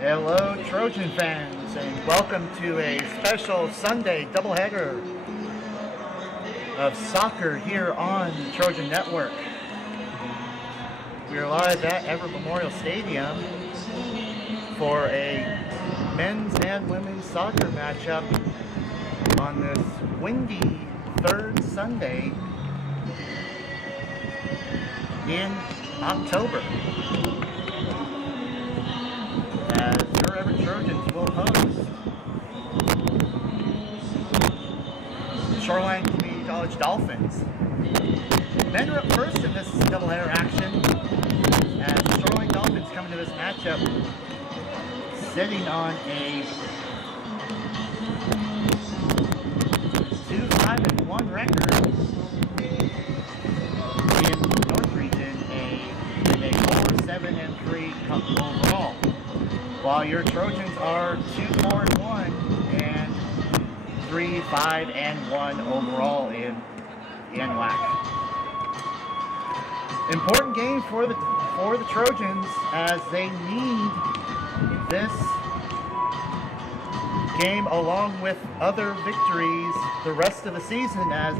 Hello, Trojan fans, and welcome to a special Sunday doubleheader of soccer here on the Trojan Network. We are live at Everett Memorial Stadium for a men's and women's soccer matchup on this windy third Sunday in October, as your Everett Trojans will host Shoreline Community College Dolphins. Men are up first in this doubleheader action, as the Shoreline Dolphins come into this matchup sitting on a 2-5-1 record in the North Region, and a 4-7-3 overall, while your Trojans are 2-4-1 and 3-5-1 overall in NWAC. Important game for the Trojans, as they need this game along with other victories the rest of the season, as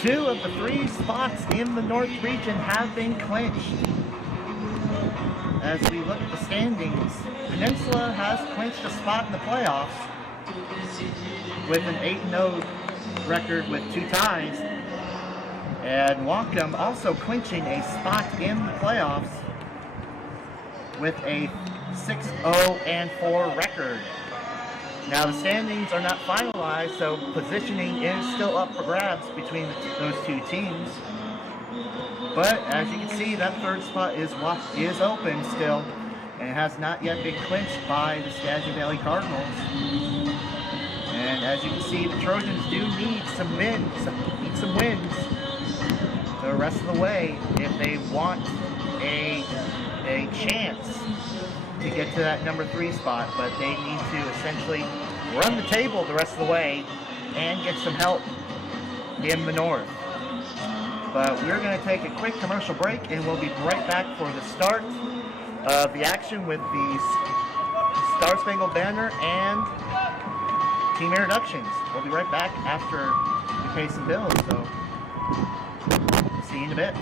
2 of the 3 spots in the North Region have been clinched. As we look at the standings, Peninsula has clinched a spot in the playoffs with an 8-0 record with 2 ties, and Whatcom also clinching a spot in the playoffs with a 6-0-4 record. Now, the standings are not finalized, so positioning is still up for grabs between those 2 teams. But as you can see, that third spot is open still, and it has not yet been clinched by the Skagit Valley Cardinals. And as you can see, the Trojans do need some wins the rest of the way if they want a chance to get to that number 3 spot. But they need to essentially run the table the rest of the way and get some help in the north. But we're going to take a quick commercial break, and we'll be right back for the start of the action with the Star Spangled Banner and team introductions. We'll be right back after we pay some bills, so see you in a bit.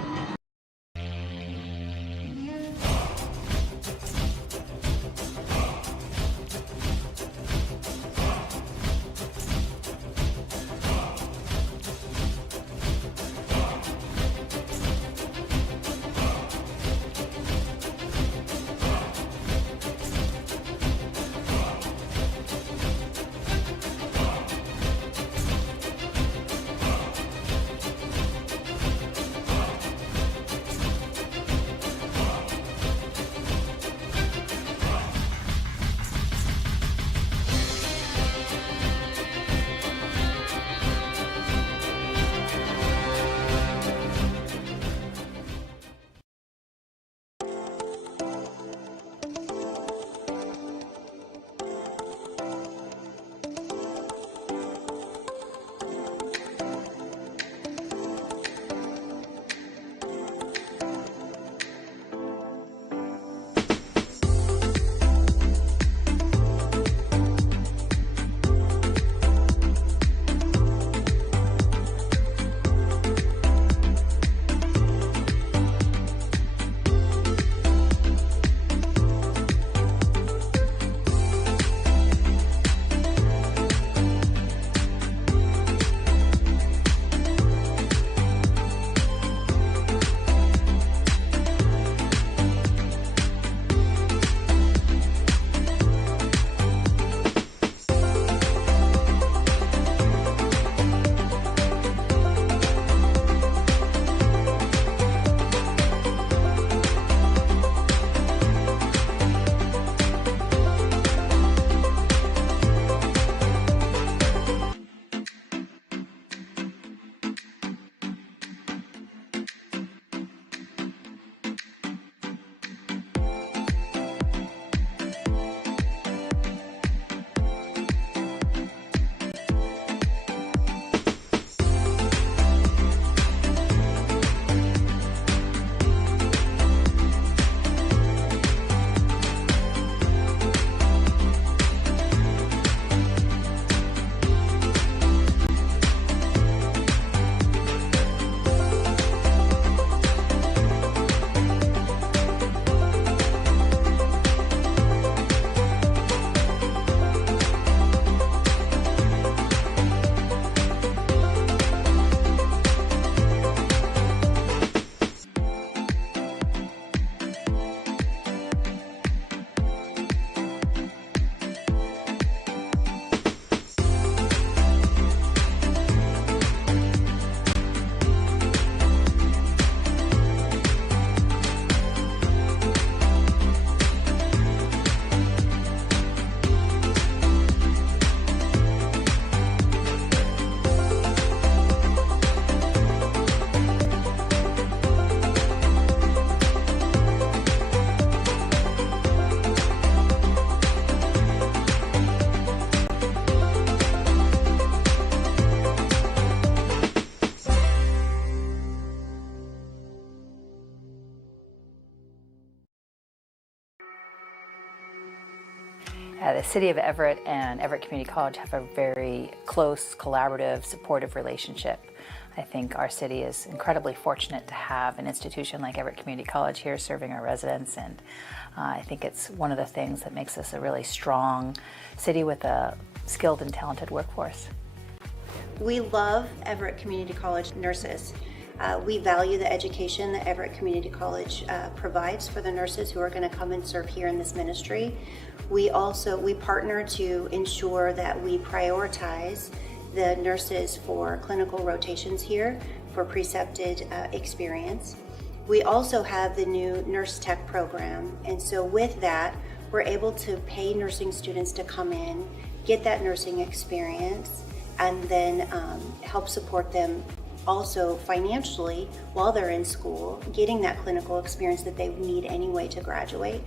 The City of Everett and Everett Community College have a very close, collaborative, supportive relationship. I think our city is incredibly fortunate to have an institution like Everett Community College here serving our residents, and I think it's one of the things that makes us a really strong city with a skilled and talented workforce. We love Everett Community College nurses. We value the education that Everett Community College provides for the nurses who are going to come and serve here in this ministry. We partner to ensure that we prioritize the nurses for clinical rotations here for precepted experience. We also have the new nurse tech program, and so with that we're able to pay nursing students to come in, get that nursing experience, and then help support them also financially while they're in school, getting that clinical experience that they need anyway to graduate.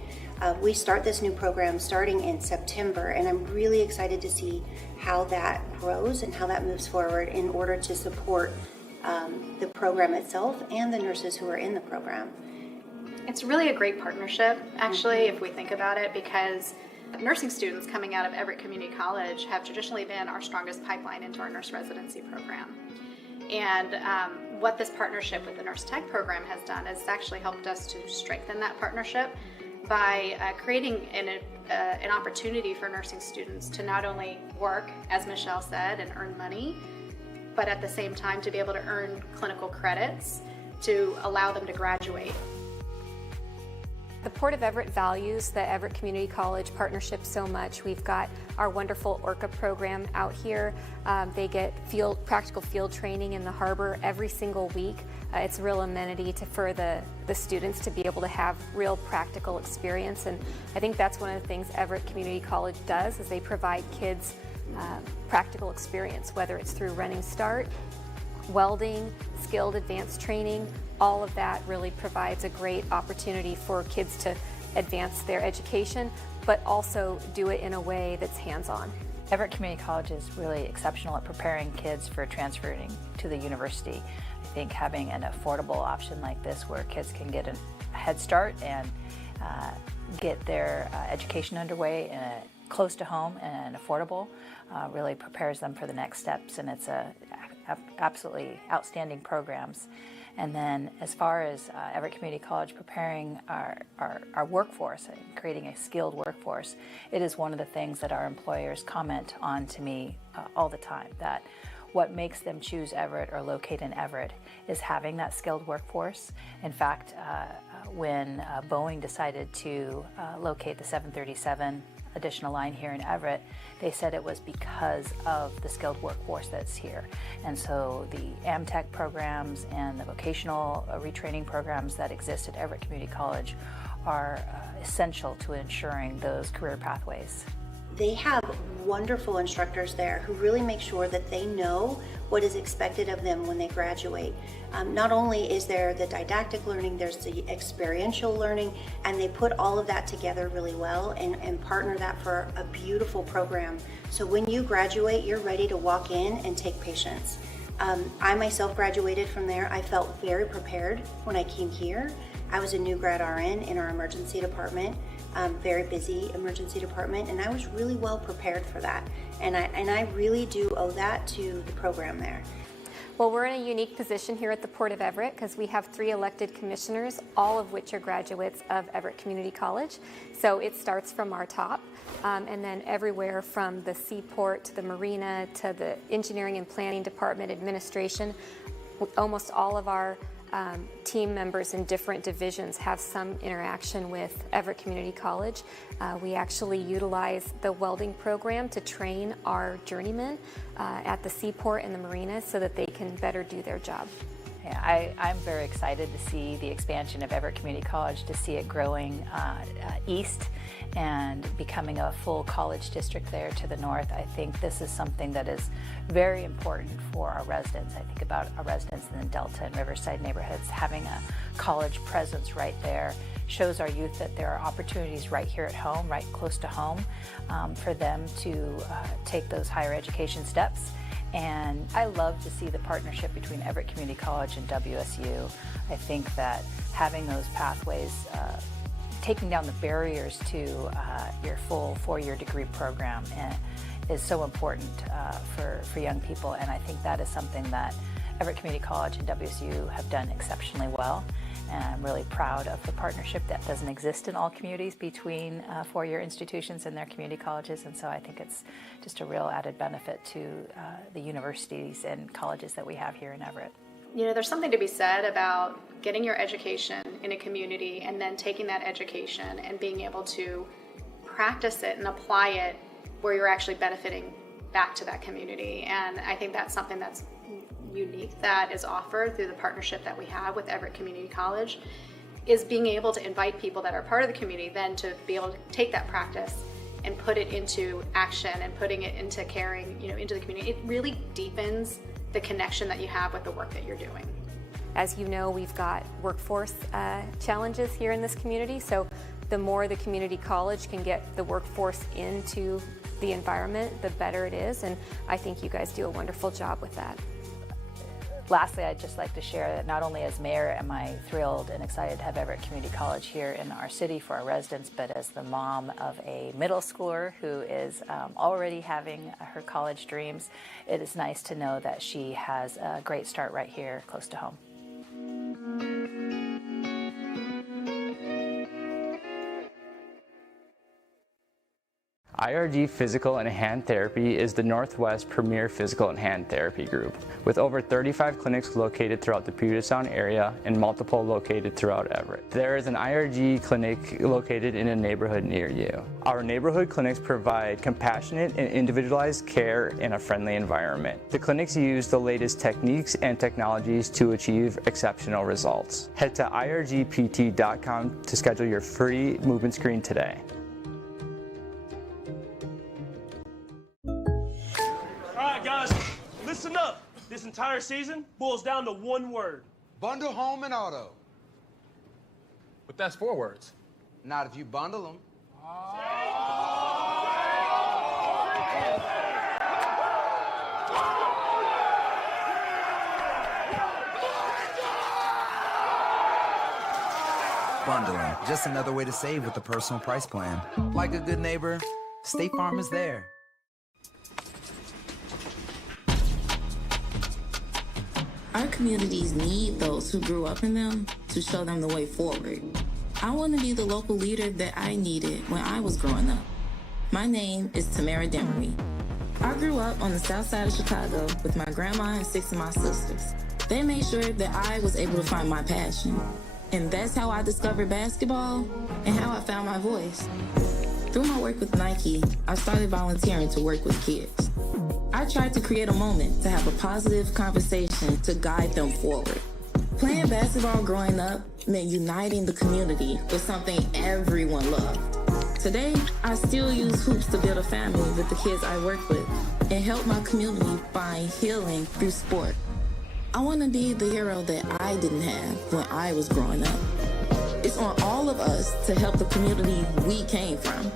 We start this new program starting in September, and I'm really excited to see how that grows and how that moves forward in order to support the program itself and the nurses who are in the program. It's really a great partnership, actually, if we think about it, because nursing students coming out of Everett Community College have traditionally been our strongest pipeline into our nurse residency program. And what this partnership with the Nurse Tech program has done is actually helped us to strengthen that partnership by creating an opportunity for nursing students to not only work, as Michelle said, and earn money, but at the same time to be able to earn clinical credits to allow them to graduate. The Port of Everett values the Everett Community College partnership so much. We've got our wonderful ORCA program out here. They get practical field training in the harbor every single week. It's a real amenity for the students to be able to have real practical experience, and I think that's one of the things Everett Community College does, is they provide kids practical experience, whether it's through Running Start, welding, skilled advanced training. All of that really provides a great opportunity for kids to advance their education, but also do it in a way that's hands-on. Everett Community College is really exceptional at preparing kids for transferring to the university. I think having an affordable option like this where kids can get a head start and get their education underway close to home and affordable really prepares them for the next steps, and it's absolutely outstanding programs. And then as far as Everett Community College preparing our workforce and creating a skilled workforce, it is one of the things that our employers comment on to me all the time, that what makes them choose Everett or locate in Everett is having that skilled workforce. In fact, when Boeing decided to locate the 737 additional line here in Everett, they said it was because of the skilled workforce that's here. And so the AmTech programs and the vocational retraining programs that exist at Everett Community College are essential to ensuring those career pathways. They have wonderful instructors there who really make sure that they know what is expected of them when they graduate. Not only is there the didactic learning, there's the experiential learning, and they put all of that together really well and partner that for a beautiful program. So when you graduate, you're ready to walk in and take patients. I myself graduated from there. I felt very prepared when I came here. I was a new grad RN in our emergency department, very busy emergency department, and I was really well prepared for that. And I really do owe that to the program there. Well, we're in a unique position here at the Port of Everett because we have 3 elected commissioners, all of which are graduates of Everett Community College. So it starts from our top, and then everywhere from the seaport to the marina to the engineering and planning department, administration. Almost all of our team members in different divisions have some interaction with Everett Community College. We actually utilize the welding program to train our journeymen at the seaport and the marina so that they can better do their job. Yeah, I'm very excited to see the expansion of Everett Community College, to see it growing east and becoming a full college district there to the north. I think this is something that is very important for our residents. I think about our residents in the Delta and Riverside neighborhoods. Having a college presence right there shows our youth that there are opportunities right here at home, right close to home, for them to take those higher education steps. And I love to see the partnership between Everett Community College and WSU. I think that having those pathways taking down the barriers to your full 4-year degree program is so important for young people, and I think that is something that Everett Community College and WSU have done exceptionally well. And I'm really proud of the partnership that doesn't exist in all communities between 4-year institutions and their community colleges, and so I think it's just a real added benefit to the universities and colleges that we have here in Everett. You know, there's something to be said about getting your education in a community and then taking that education and being able to practice it and apply it where you're actually benefiting back to that community. And I think that's something that's unique that is offered through the partnership that we have with Everett Community College, is being able to invite people that are part of the community then to be able to take that practice and put it into action and putting it into caring, you know, into the community. It really deepens the connection that you have with the work that you're doing. As you know, we've got workforce challenges here in this community, so the more the community college can get the workforce into the environment, the better it is, and I think you guys do a wonderful job with that. Lastly, I'd just like to share that not only as mayor am I thrilled and excited to have Everett Community College here in our city for our residents, but as the mom of a middle schooler who is already having her college dreams, it is nice to know that she has a great start right here close to home. IRG Physical and Hand Therapy is the Northwest premier physical and hand therapy group, with over 35 clinics located throughout the Puget Sound area and multiple located throughout Everett. There is an IRG clinic located in a neighborhood near you. Our neighborhood clinics provide compassionate and individualized care in a friendly environment. The clinics use the latest techniques and technologies to achieve exceptional results. Head to irgpt.com to schedule your free movement screen today. Guys, listen up. This entire season boils down to one word. Bundle home and auto. But that's 4 words. Not if you bundle them. Bundling, just another way to save with the personal price plan. Like a good neighbor, State Farm is there. Our communities need those who grew up in them to show them the way forward. I want to be the local leader that I needed when I was growing up. My name is Tamara Demery. I grew up on the south side of Chicago with my grandma and 6 of my sisters. They made sure that I was able to find my passion. And that's how I discovered basketball and how I found my voice. Through my work with Nike, I started volunteering to work with kids. I tried to create a moment to have a positive conversation to guide them forward. Playing basketball growing up meant uniting the community with something everyone loved. Today, I still use hoops to build a family with the kids I work with and help my community find healing through sport. I want to be the hero that I didn't have when I was growing up. It's on all of us to help the community we came from.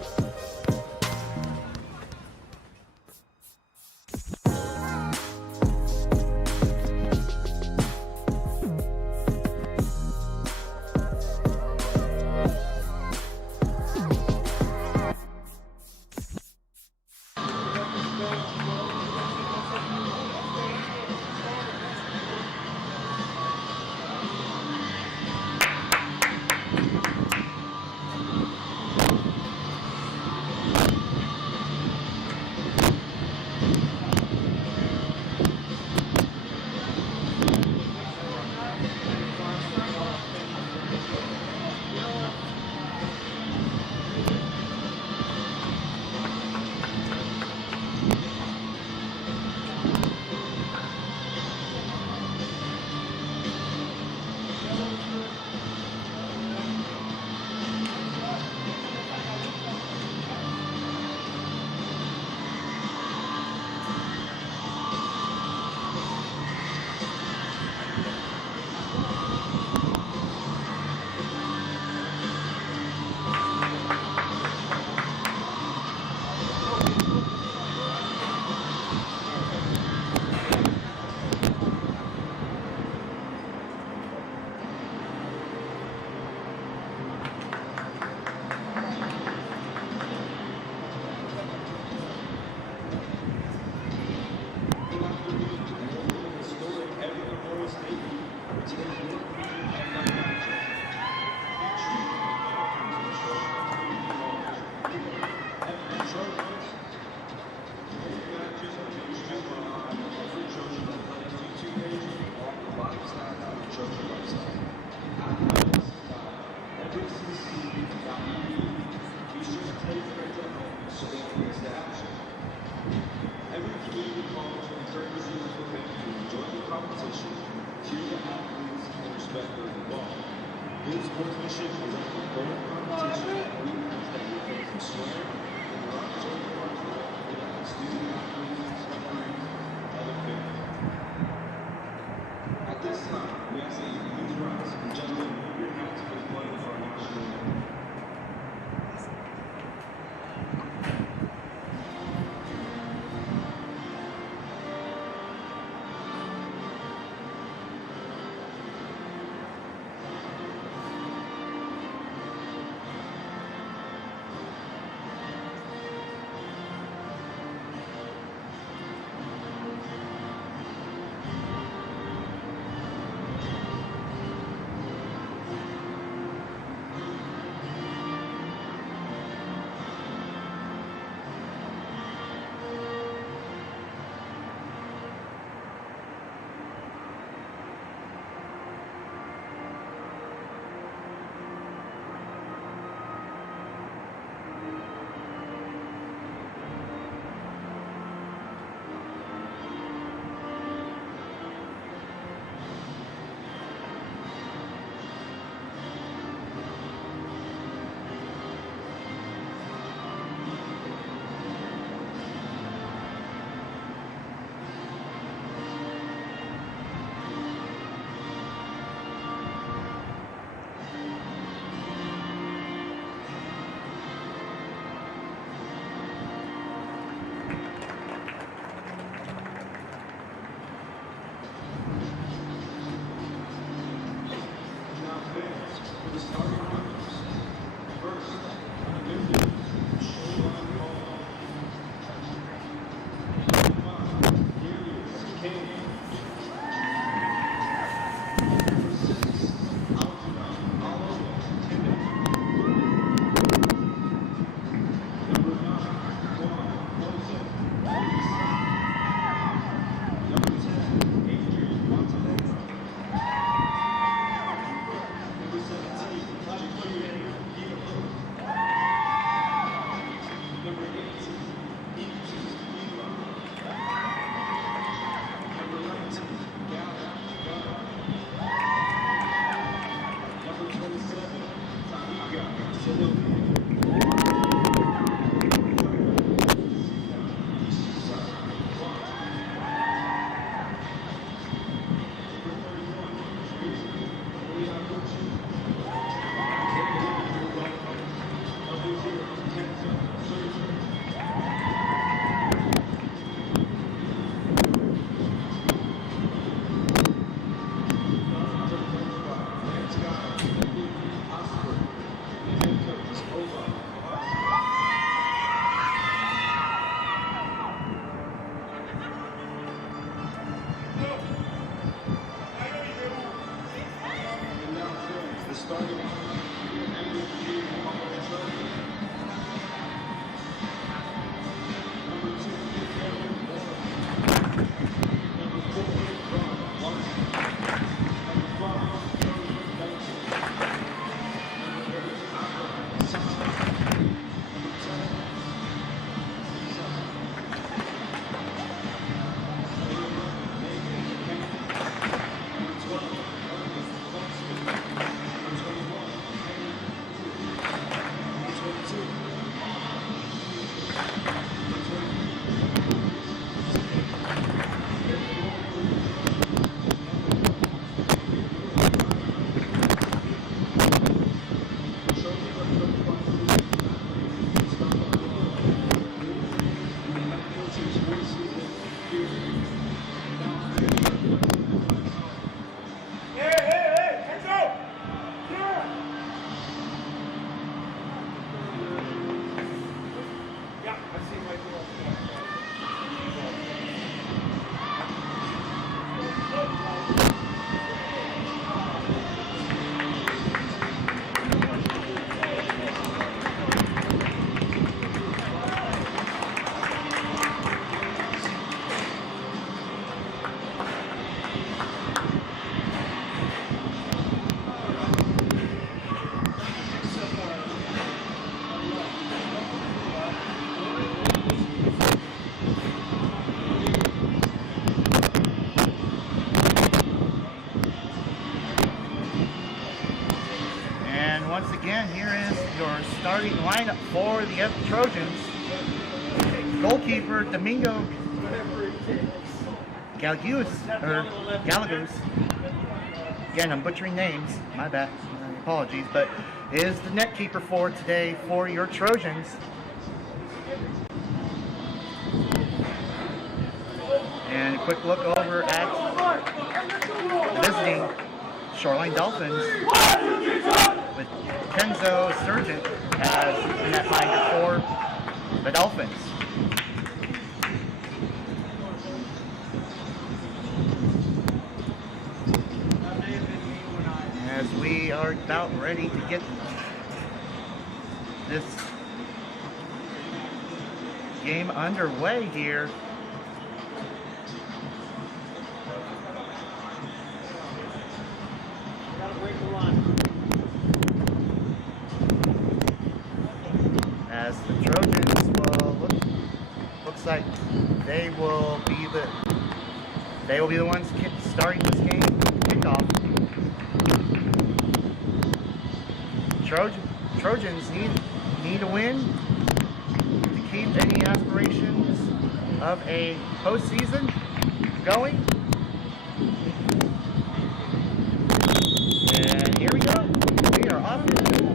I see again, here is your starting lineup for the Everett Trojans. Goalkeeper Domingo Galagos. Again, I'm butchering names. My bad. Apologies, but is the net keeper for today for your Trojans. And a quick look over at the visiting Shoreline Dolphins with Kenzo Surgent as the netminder for the Dolphins. As we are about ready to get this game underway here. As the Trojans will looks like they will be the ones starting this game kickoff. Trojans need a win to keep any aspirations of a postseason going. And here we go. We are off and running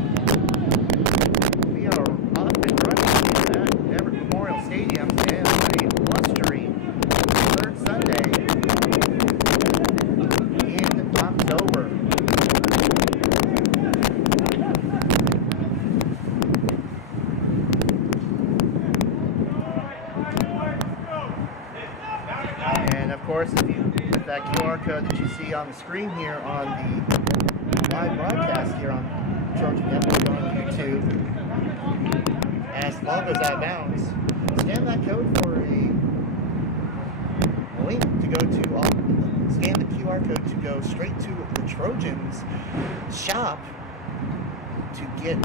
at Everett Memorial Stadium and on a blustery third Sunday in October. And of course, with that QR code that you see on the screen here on the live broadcast here on Trojan Network on YouTube, as the ball goes out of bounds, scan that code for a link to go to, scan the QR code to go straight to the Trojans shop to get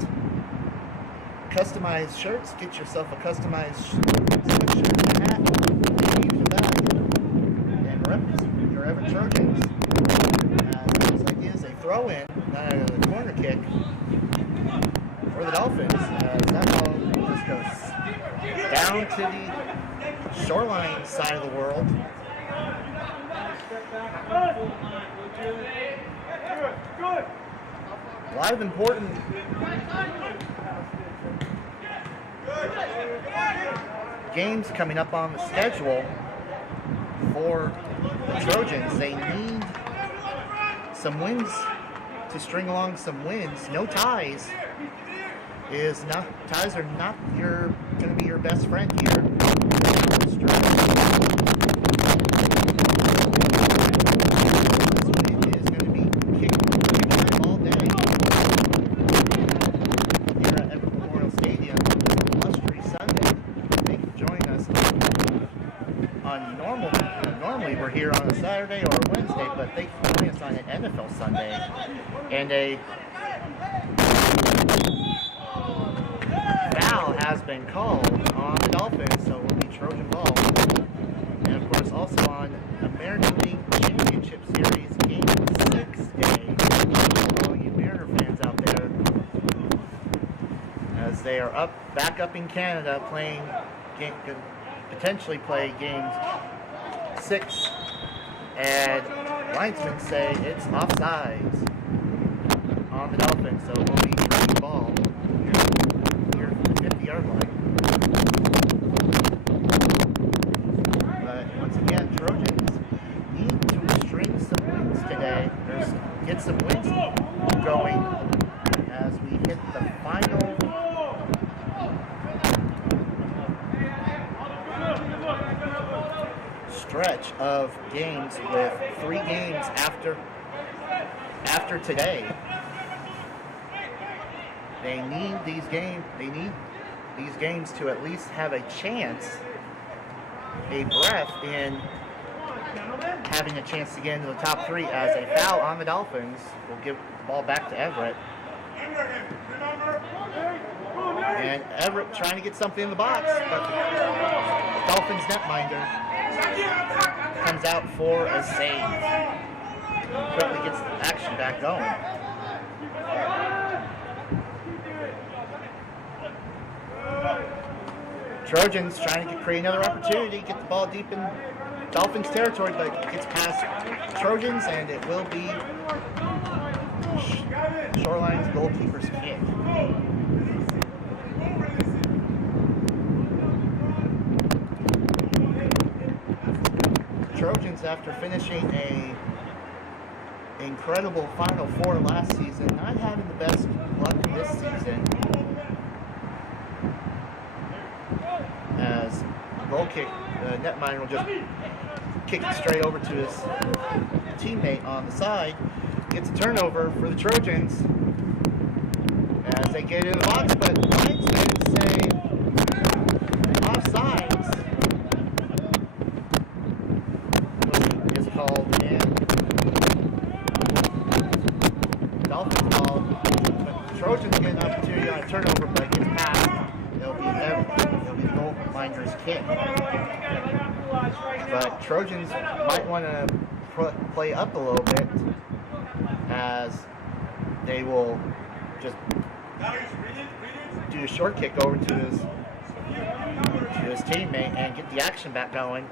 customized shirts, get yourself a customized sweatshirt, hat, sleeves, bag, and represent your Everett Trojans. Looks like it is a throw-in, not a corner kick for the Dolphins, as that ball just goes down to the Shoreline side of the world. A lot of important games coming up on the schedule for the Trojans. They need some wins to string along some wins. No ties ties are not going to be your best friend here. This wind is going to be kicking all day here at Everett Memorial Stadium. Blustery Sunday. Thank you for joining us on normally we're here on a Saturday or a Wednesday, but thank you for joining us on an NFL Sunday and a foul has been called on the Dolphins, so it will be Trojan ball. And of course, also on American League Championship Series Game 6 day, all you Mariner fans out there, as they are back up in Canada, potentially play Game 6, and linesmen say it's offsides on the Dolphins, so it will be Trojan ball. 50-yard line. But once again, Trojans need to string some wins today, or get some wins going as we hit the final stretch of games, with 3 games after today. They need these games to at least have a chance, a breath in having a chance to get into the top 3, as a foul on the Dolphins will give the ball back to Everett. And Everett trying to get something in the box, but the Dolphins netminder comes out for a save. Quickly gets the action back going. Trojans trying to create another opportunity, get the ball deep in Dolphins territory, but it gets past Trojans, and it will be Shoreline's goalkeeper's kick. Trojans, after finishing a incredible Final Four last season, not having the best luck this season, as goal kick, netminder will just kick it straight over to his teammate on the side. Gets a turnover for the Trojans as they get in the box, but linesmen say offsides is called, and Dolphins ball. But the Trojans get an opportunity on a turnover, but it gets passed. It'll be Everett. It'll be the goalminder's kick. But Trojans might want to play up a little bit, as they will just do a short kick over to his teammate and get the action back going.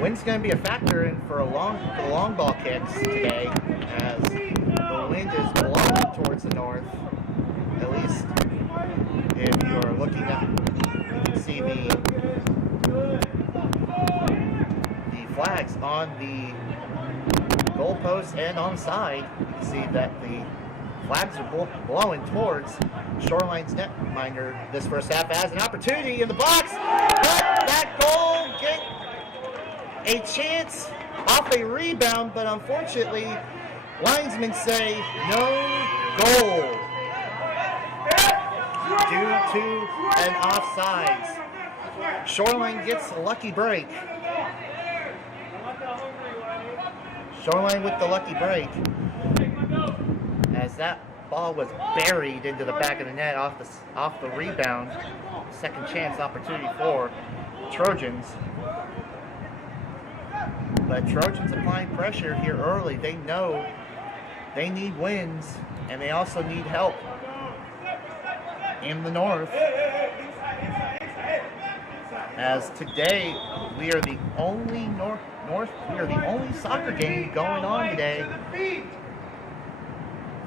Wind's going to be a factor in for the long ball kicks today, as the wind is blowing towards the north. At least if you're looking at, you can see the flags on the goalpost and on the side. You can see that the flags are blowing towards Shoreline's netminder this first half. Has an opportunity in the box, but that goal get a chance off a rebound, but unfortunately linesmen say no goal due to an offsides. Shoreline gets a lucky break. Shoreline with the lucky break, as that ball was buried into the back of the net off the rebound. Second chance opportunity for Trojans. But Trojans applying pressure here early. They know they need wins, and they also need help in the north. As today we are the only we are the only soccer game going on today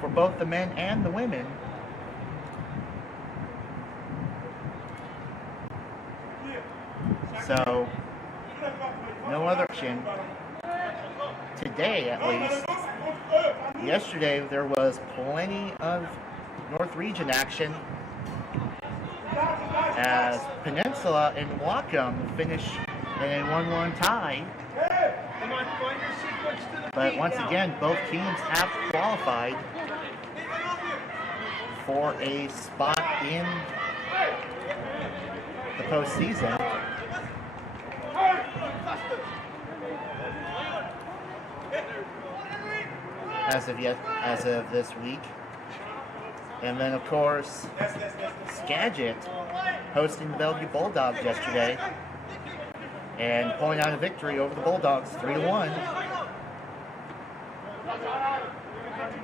for both the men and the women. So no other action today, at least. Yesterday there was plenty of North Region action, as Peninsula and Whatcom finished in a 1-1 tie. But once again, both teams have qualified for a spot in the postseason. As of this week. And then, of course, Skagit hosting the Bellevue Bulldogs yesterday and pulling out a victory over the Bulldogs 3-1.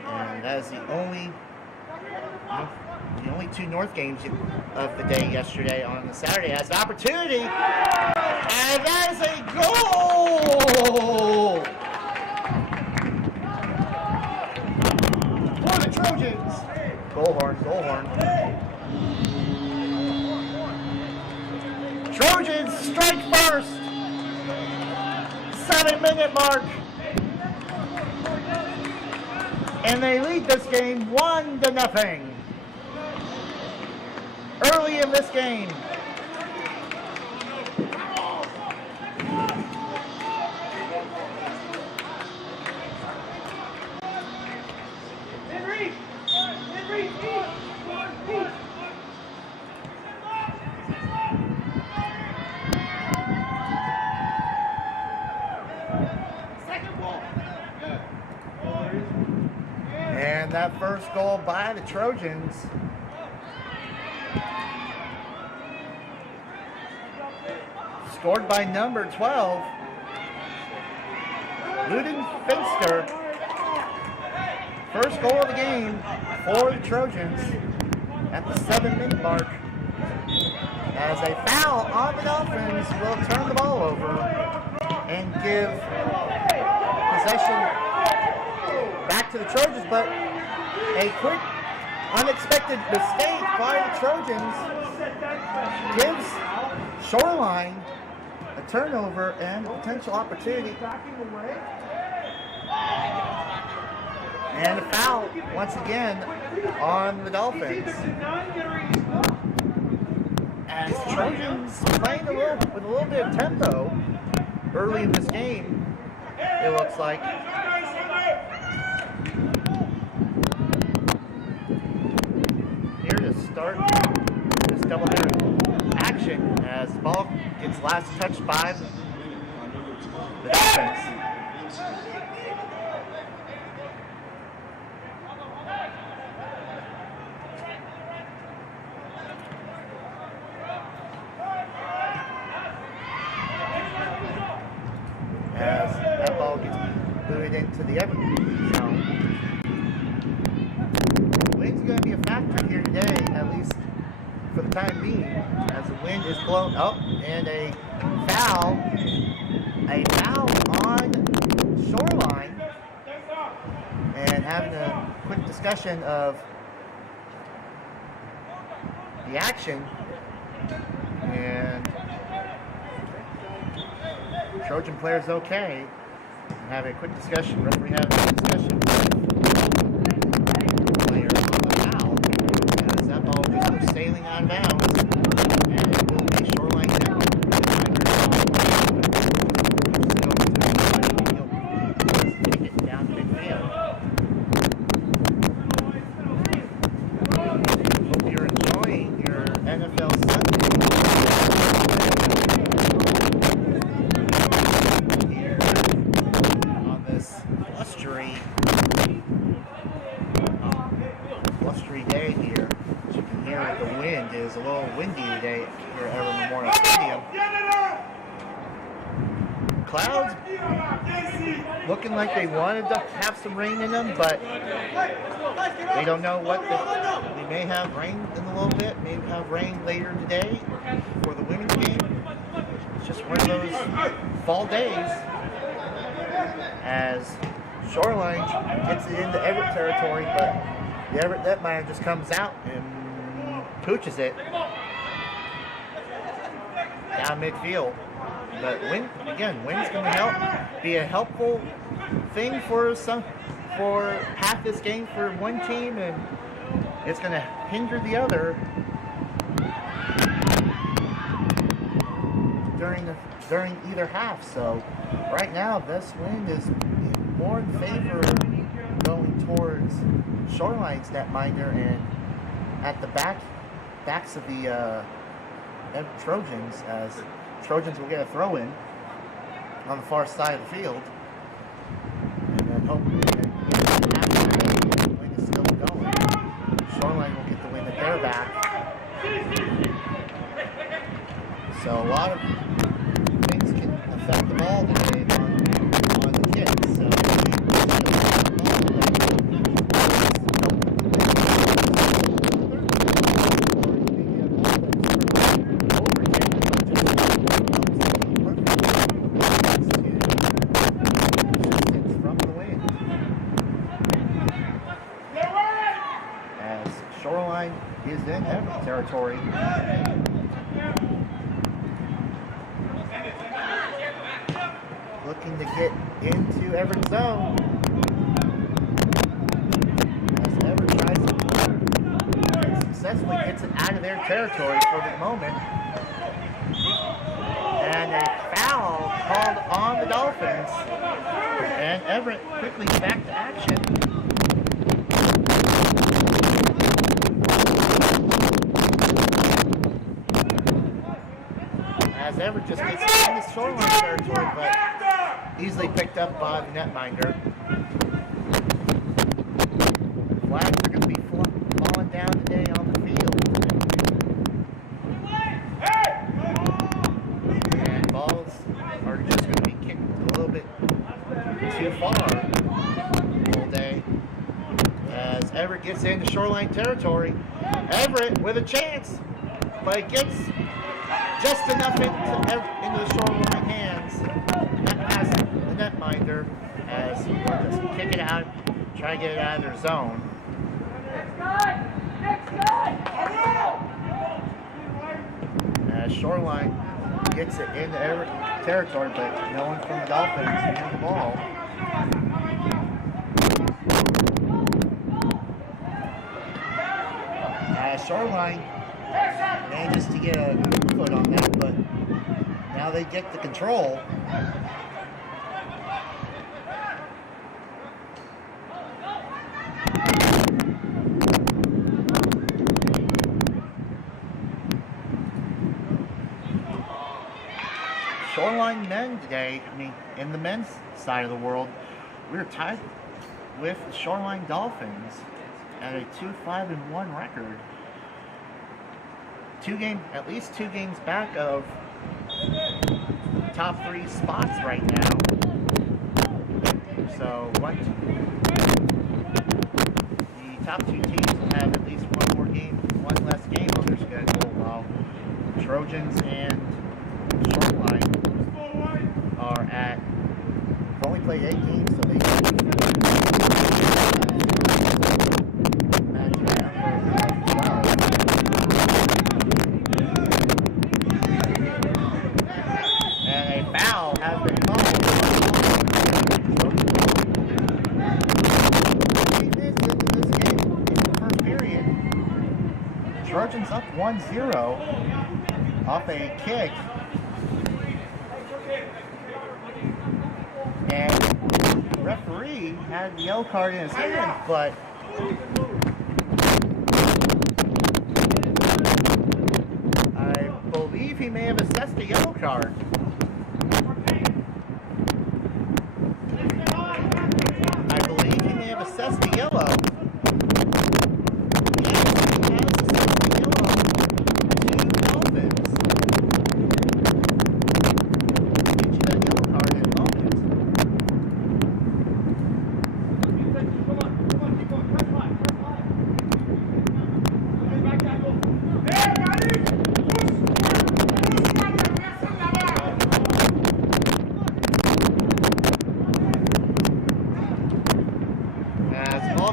And that is the only two North games of the day yesterday. On the Saturday has an opportunity, and that is a goal for the Trojans. Goal horn. Trojans strike first. 7-minute mark. And they lead this game 1-0. Early in this game. And that first goal by the Trojans scored by number 12, Luden Finster. First goal of the game for the Trojans at the 7-minute mark, as a foul on the Dolphins will turn the ball over and give possession back to the Trojans, but a quick, unexpected mistake by the Trojans gives Shoreline a turnover and a potential opportunity. And a foul once again on the Dolphins. As Trojans playing with a little bit of tempo early in this game, it looks like. Here to start this doubleheader action as the ball gets last touched by the Dolphins. As that ball gets booted into the Everett zone. Wind's going to be a factor here today, at least for the time being, as the wind is blown up and a foul on Shoreline, and having a quick discussion of the action, and Trojan player's okay, and having a quick discussion, referee having a discussion. Player on the foul, as that ball just goes sailing out of bounds, and it will be Shoreline down. Take it down to midfield. Hope you're enjoying your NFL Sunday. Blustery day here. As you can hear, the wind is a little windy today here at Everett Memorial Stadium. Clouds looking like they wanted to have some rain in them, but they don't know what they may have rain in a little bit, maybe have rain later today for the women's game. It's just one of those fall days as Shoreline gets it into Everett territory, but the Everett netminder just comes out and pooches it down midfield. But wind's going to be a helpful thing for half this game for one team, and it's going to hinder the other during either half. So right now, this wind is more in favor going towards Shoreline's netminder, and at the backs of the Trojans, as Trojans will get a throw in on the far side of the field, and then hopefully after the wind is still going, Shoreline will get the wind at their back. So a lot of things can affect the ball today on the kids. So Shoreline is in Everett territory. Looking to get into Everett zone. As Everett tries to successfully gets it out of their territory for the moment. And a foul called on the Dolphins. And Everett quickly back to action. As Everett just gets in the Shoreline territory, but easily picked up by the netminder. Flags are going to be falling down today on the field. And balls are just going to be kicked a little bit too far all day. As Everett gets into Shoreline territory. Everett with a chance, but it gets just enough into the Shoreline hands. That pass the netminder as he just kick it out, try to get it out of their zone. As Shoreline gets it into Everett territory, but no one from the Dolphins near the ball. Shoreline manages to get a good foot on that, but now they get the control. Shoreline men today, in the men's side of the world, we're tied with the Shoreline Dolphins at a 2-5-1 record. At least two games back of top 3 spots right now. So the top 2 teams will have at least one less game on their schedule, while Trojans and Shoreline have only played 8 games, so they Trojans up 1-0 off a kick. And the referee had the yellow card in his hand, but I believe he may have assessed a yellow card.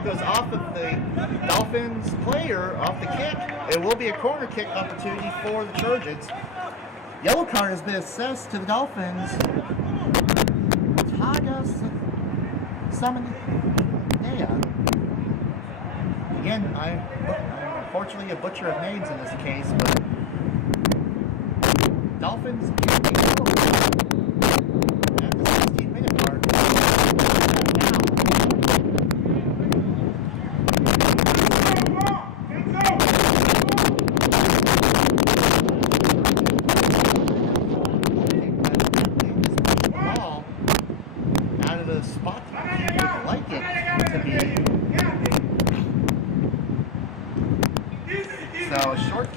Goes off of the Dolphins player off the kick. It will be a corner kick opportunity for the Trojans. Yellow card has been assessed to the Dolphins. Again, I'm unfortunately a butcher of names in this case, but Dolphins get the yellow card at the 16-minute mark.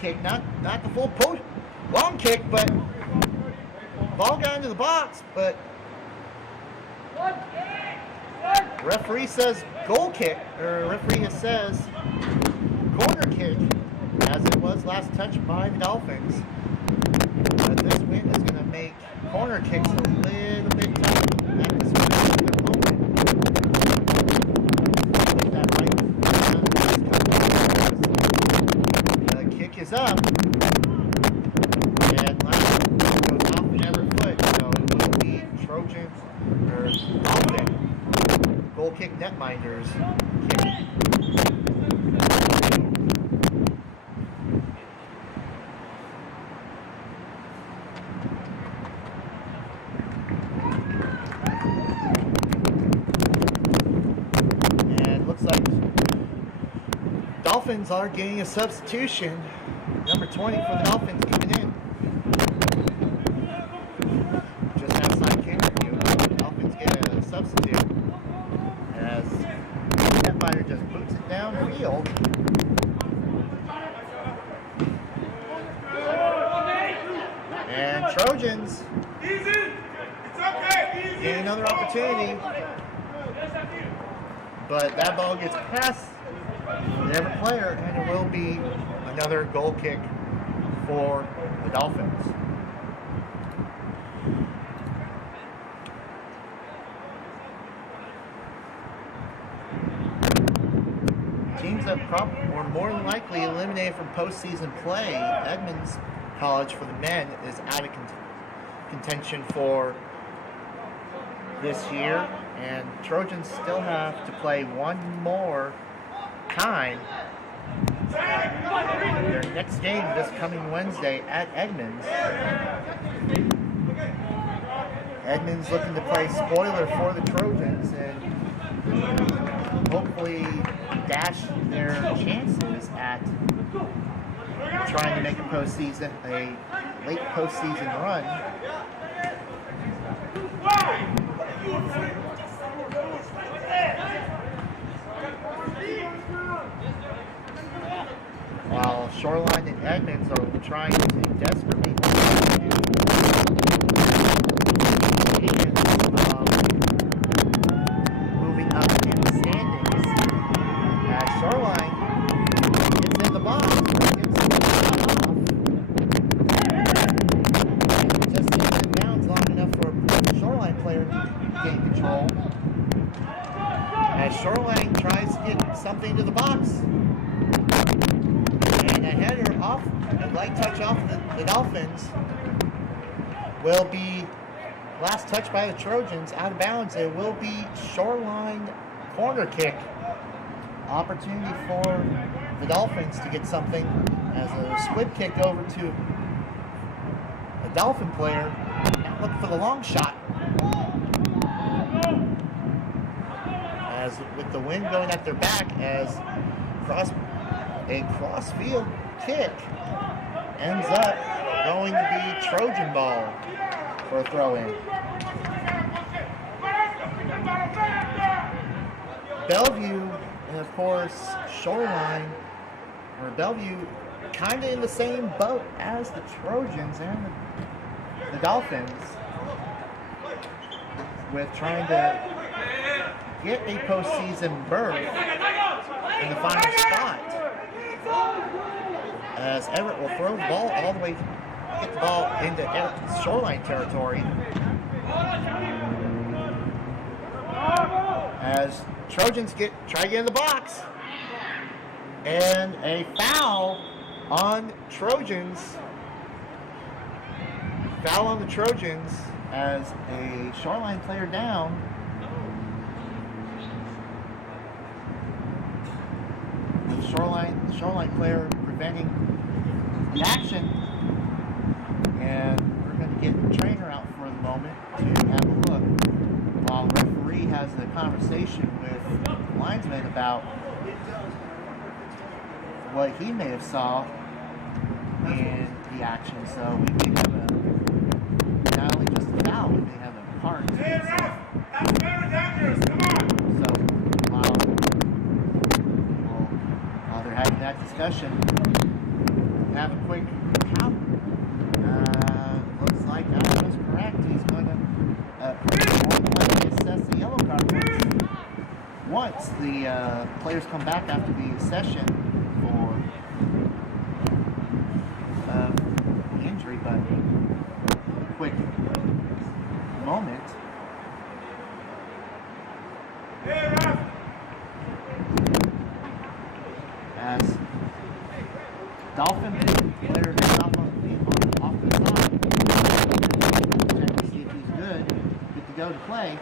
Kick, not the full long kick, but ball got into the box, but referee says goal kick, or referee says corner kick, as it was last touched by the Dolphins. But this win is going to make corner kicks a little bit tough at this particular moment. Is up, and last goes off the Everett foot, so it will be Trojans or Dolphin goal kick netminders kick. And it looks like Dolphins are getting a substitution. Number 20 for the Dolphins coming in. Just outside camera view. The Dolphins get a substitute as Netminder just boots it downfield. And Trojans getting another opportunity. But that ball gets past the Everett player, and it will be another goal kick for the Dolphins. Teams that were more than likely eliminated from postseason play, Edmonds College for the men is out of contention for this year, and Trojans still have to play one more time. Their next game this coming Wednesday at Edmonds. Edmonds looking to play spoiler for the Trojans and hopefully dash their chances at trying to make a late postseason run. While Shoreline and Edmonds are trying to desperately moving up in the standings. As Shoreline gets in the box, gets just gets in bounds long enough for a Shoreline player to gain control. As Shoreline tries to get something to the box. And a header off, a light touch off the Dolphins will be last touch by the Trojans out of bounds. It will be Shoreline corner kick. Opportunity for the Dolphins to get something as a squib kick over to a Dolphin player. Now looking for the long shot. As with the wind going at their back, as a cross-field kick ends up going to be Trojan ball for a throw-in. Bellevue, and of course Shoreline, or Bellevue, kind of in the same boat as the Trojans and the Dolphins, with trying to get a postseason berth in the final spot. As Everett will throw the ball all the way, get the ball into Shoreline territory. As Trojans try to get in the box. And a foul on Trojans. Foul on the Trojans as a Shoreline player down. The Shoreline player preventing the action, and we're going to get the trainer out for the moment to have a look while the referee has a conversation with the linesman about what he may have saw in the action. So we may have not only just a foul, we may have a card. They're having that discussion. Have a quick count. Looks like that was correct. He's going to assess the yellow card once the players come back after the session for the injury, but quick moment. As Dolphin player gets off the side, check to see if he's good to go to play,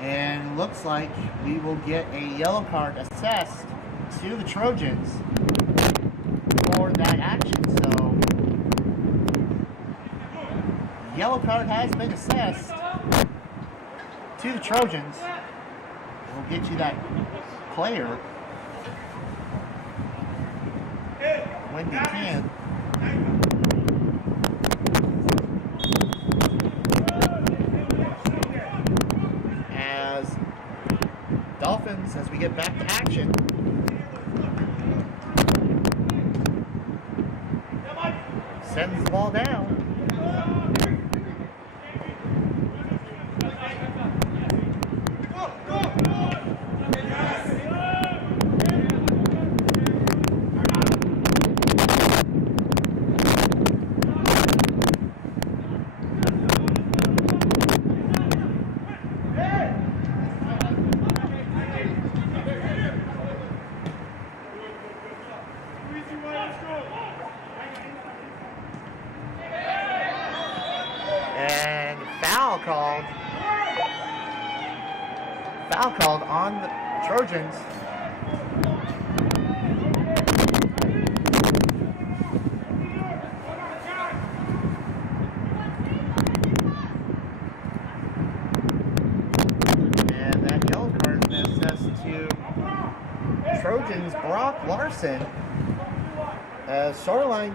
and looks like we will get a yellow card assessed to the Trojans for that action. So yellow card has been assessed to the Trojans. We'll get you that player when you can. As Dolphins, as we get back to action, sends the ball down. called. Foul called on the Trojans. And that yellow card is assessed to Trojans Brock Larson. As Shoreline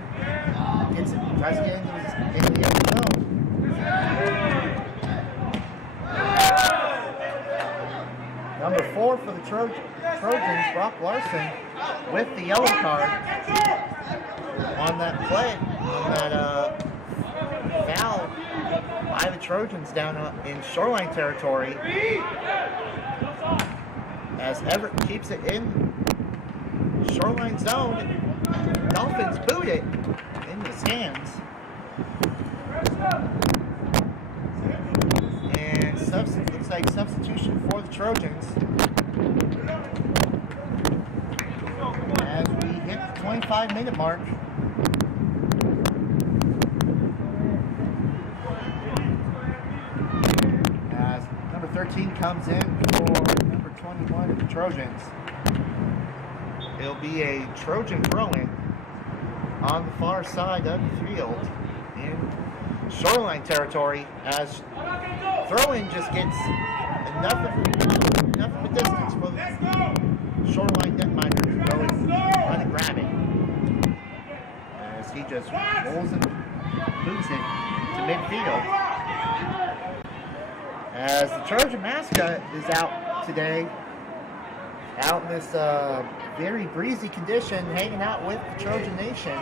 tries to get into the end zone. Number 4 for the Trojans, Brock Larson, with the yellow card on that play, on that foul by the Trojans down in Shoreline territory. As Everett keeps it in Shoreline zone, Dolphins boot it in his hands. And looks like substitution for the Trojans. As we hit the 25-minute mark. As number 13 comes in for number 21 of the Trojans. It'll be a Trojan throw-in on the far side of the field in Shoreline territory, as throw-in just gets enough of a distance for the Shoreline netminder to go and run and grab it. As he just rolls and boots it to midfield. As the Trojan mascot is out today, out in this very breezy condition, hanging out with the Trojan Nation.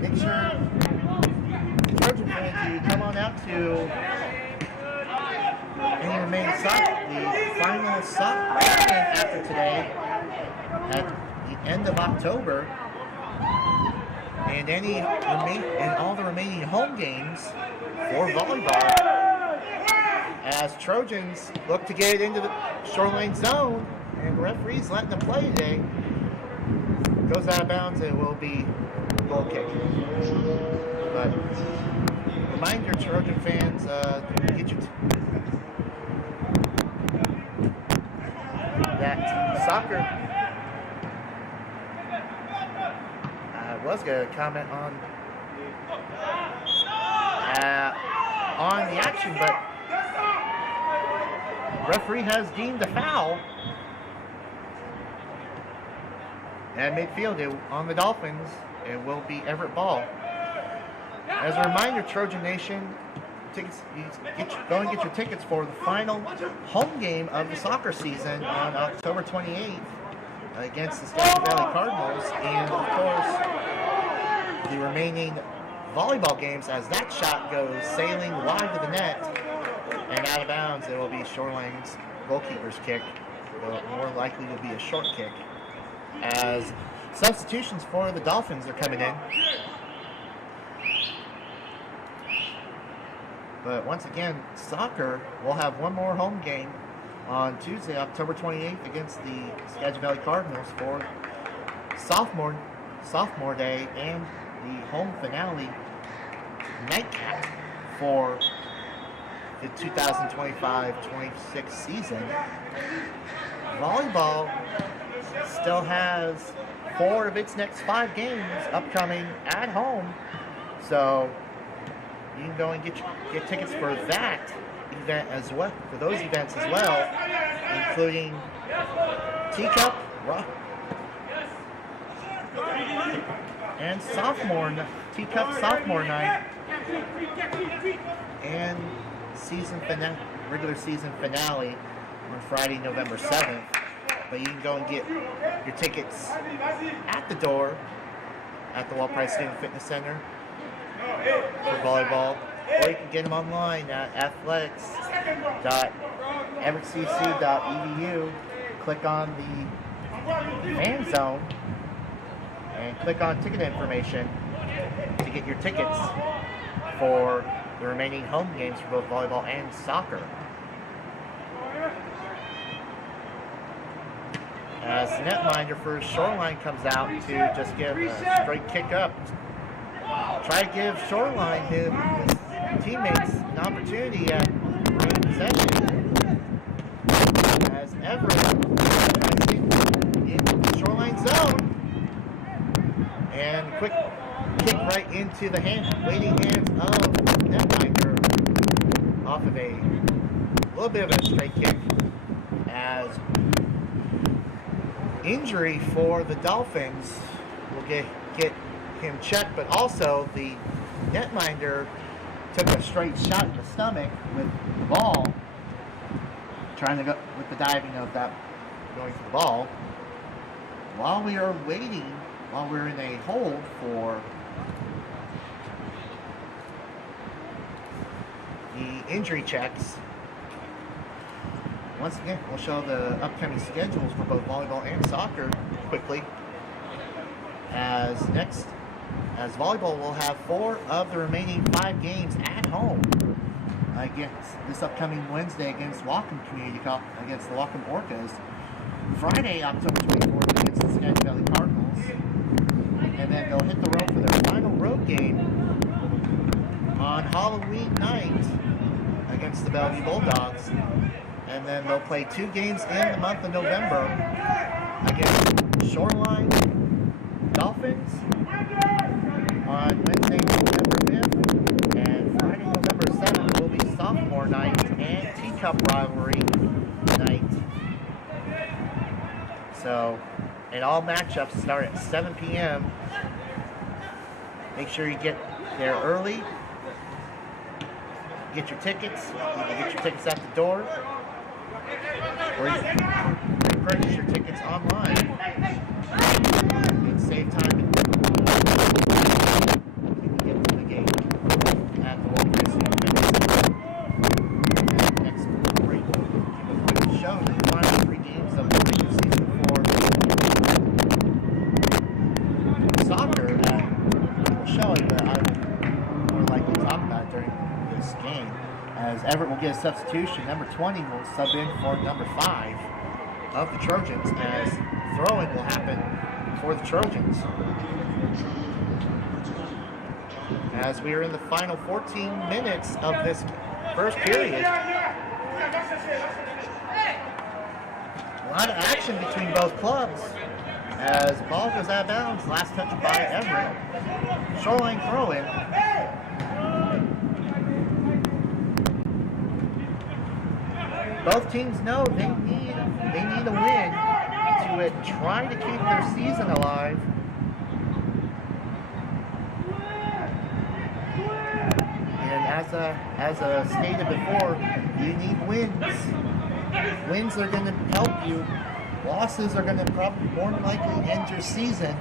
Make sure the Trojan fans, you come on out to any remaining the final soccer game after today at the end of October, and all the remaining home games for volleyball. As Trojans look to get it into the Shoreline zone, and the referee's letting them play today. Goes out of bounds, and it will be a goal kick. But reminder, Trojan fans, get your that soccer. I was going to comment on the action, but referee has deemed a foul at midfield on the Dolphins. It will be Everett ball. As a reminder, Trojan Nation, go and get your tickets for the final home game of the soccer season on October 28th against the Skagit Valley Cardinals, and of course the remaining volleyball games, as that shot goes sailing wide to the net and out of bounds. It will be Shoreline's goalkeeper's kick. More likely to be a short kick, as substitutions for the Dolphins are coming in. But once again, soccer will have one more home game on Tuesday, October 28th against the Skagit Valley Cardinals for sophomore day and the home finale nightcap for the 2025-26 season. Volleyball still has 4 of its next 5 games upcoming at home, so you can go and get tickets for that event as well, for those events as well, including Teacup and Teacup sophomore night, and regular season finale on Friday, November 7th. But you can go and get your tickets at the door at the Wall Price Student Fitness Center for volleyball, or you can get them online at athletics.everettcc.edu. Click on the fan zone and click on ticket information to get your tickets for the remaining home games for both volleyball and soccer. As the netminder for Shoreline comes out to just give a straight kick up. Try to give Shoreline his teammates an opportunity at great possession as Everett in Shoreline zone. And quick kick right into the waiting hands of netminder off of a little bit of a straight kick, as injury for the Dolphins will get him checked, but also the netminder took a straight shot in the stomach with the ball, trying to go with the diving of that going to the ball. While we are waiting, while we're in a hold for the injury checks, once again, we'll show the upcoming schedules for both volleyball and soccer quickly. As volleyball will have 4 of the remaining 5 games at home against this upcoming Wednesday against Whatcom Community College, against the Whatcom Orcas. Friday, October 24th against the Skagit Valley Cardinals. And then they'll hit the road for their final road game on Halloween night against the Bellevue Bulldogs. And then they'll play 2 games in the month of November against Shoreline Dolphins on Wednesday, November 5th, and Friday, November 7th will be sophomore night and teacup rivalry night. So, and all matchups start at 7 p.m. Make sure you get there early. Get your tickets. You can get your tickets at the door, or you can purchase your tickets online and save time and get to the game at the Walt Disney Fitness Center. Next break, we'll show the final 3 games of the regular season for soccer that we'll show you, but I would more likely talk about it during this game, as Everett will get a substitution. Number 20 will sub in for number 5 of the Trojans, as throwing will happen for the Trojans. As we are in the final 14 minutes of this first period. A lot of action between both clubs as ball goes out of bounds. Last touch by Everett. Shoreline throw-in. Both teams know they need a win to try to keep their season alive. And as I stated before, you need wins. Wins are going to help you. Losses are going to probably more than likely end your season.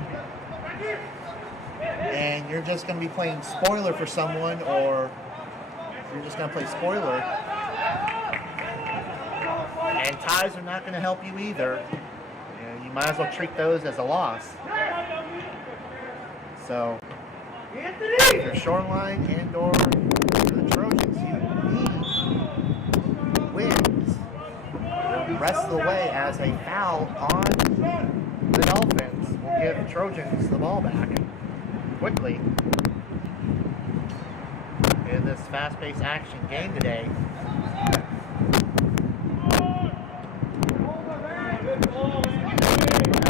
And you're just going to be playing spoiler for someone, or you're just going to play spoiler. And ties are not going to help you either. You might as well treat those as a loss. So, if you're Shoreline and or the Trojans, you need wins the rest of the way, as a foul on the Dolphins will give the Trojans the ball back quickly in this fast-paced action game today.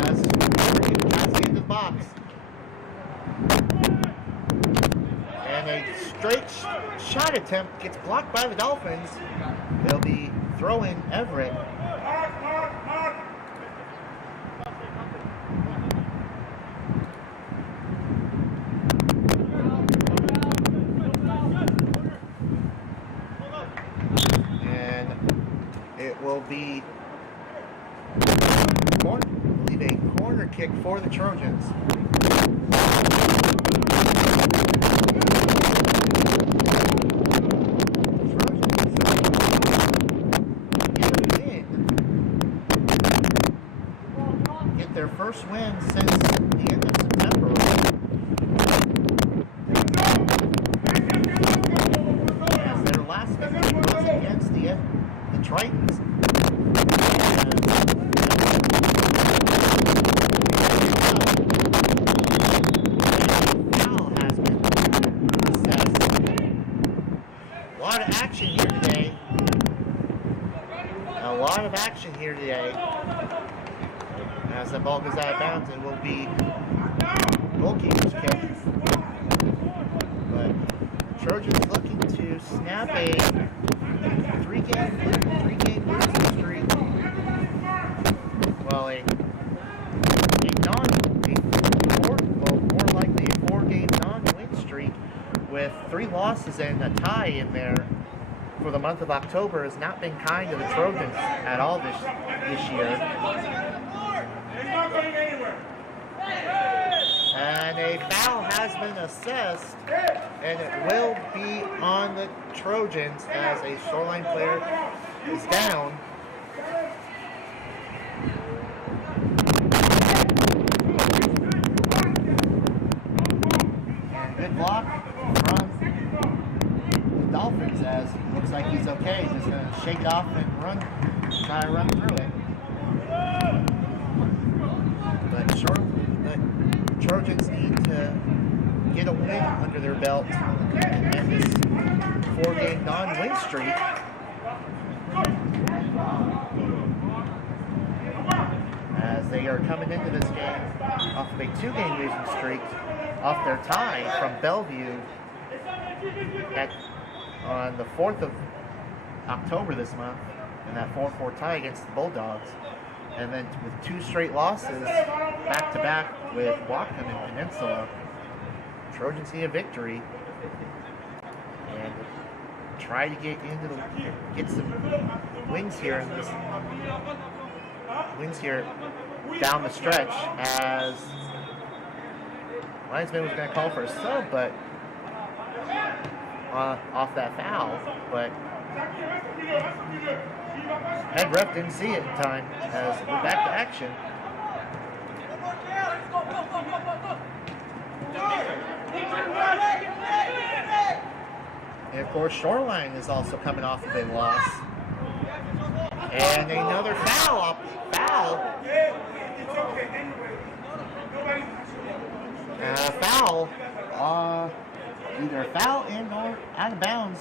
As into the box. And a straight shot attempt gets blocked by the Dolphins. They'll be throwing Everett. And it will be a corner kick for the Trojans. Get their first win since the end of September. As their last victory was against the Tritons. lot of action here today. A lot of action here today. As the ball goes out of bounds, it will be goalkeeper's kick. But Trojans looking to snap a three-game losing streak. Well, more likely a four-game non-win streak with 3 losses and a tie in there for the month of October has not been kind to the Trojans at all this year. And a foul has been assessed, and it will be on the Trojans as a Shoreline player is down. And good block from the Dolphins as it looks like he's okay. He's just going to shake it off and try to run through it. But the Trojans need to get a win under their belt and this 4-game non-win streak. As they are coming into this game off of a 2-game losing streak, off their tie from Bellevue on the 4th of October this month, and that 4-4 tie against the Bulldogs. And then with 2 straight losses, back-to-back with Whatcom and Peninsula, Trojans need a victory and try to get some wins here down the stretch. As Linesman was going to call for a sub, but off that foul, but head ref didn't see it in time as we're back to action. And of course, Shoreline is also coming off of a loss. And another foul. Either a foul and or out of bounds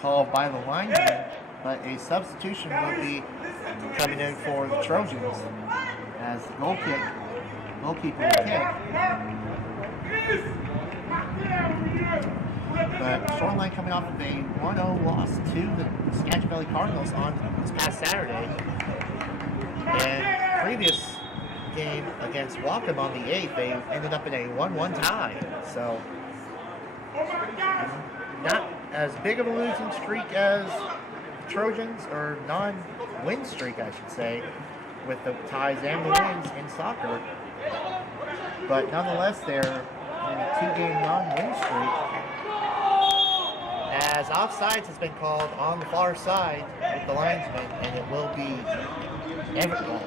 called by the lineman, but a substitution will be coming in for the Trojans as the goalkeeper will kick. But Shoreline coming off of a 1-0 loss to the Skagit Valley Cardinals on this past Saturday. And previous game against Whatcom on the 8th, they ended up in a 1-1 tie. So not as big of a losing streak as Trojans, or non-win streak, I should say, with the ties and the wins in soccer. But nonetheless, they're in a 2-game non-win streak. As offsides has been called on the far side with the linesman, and it will be Everett ball.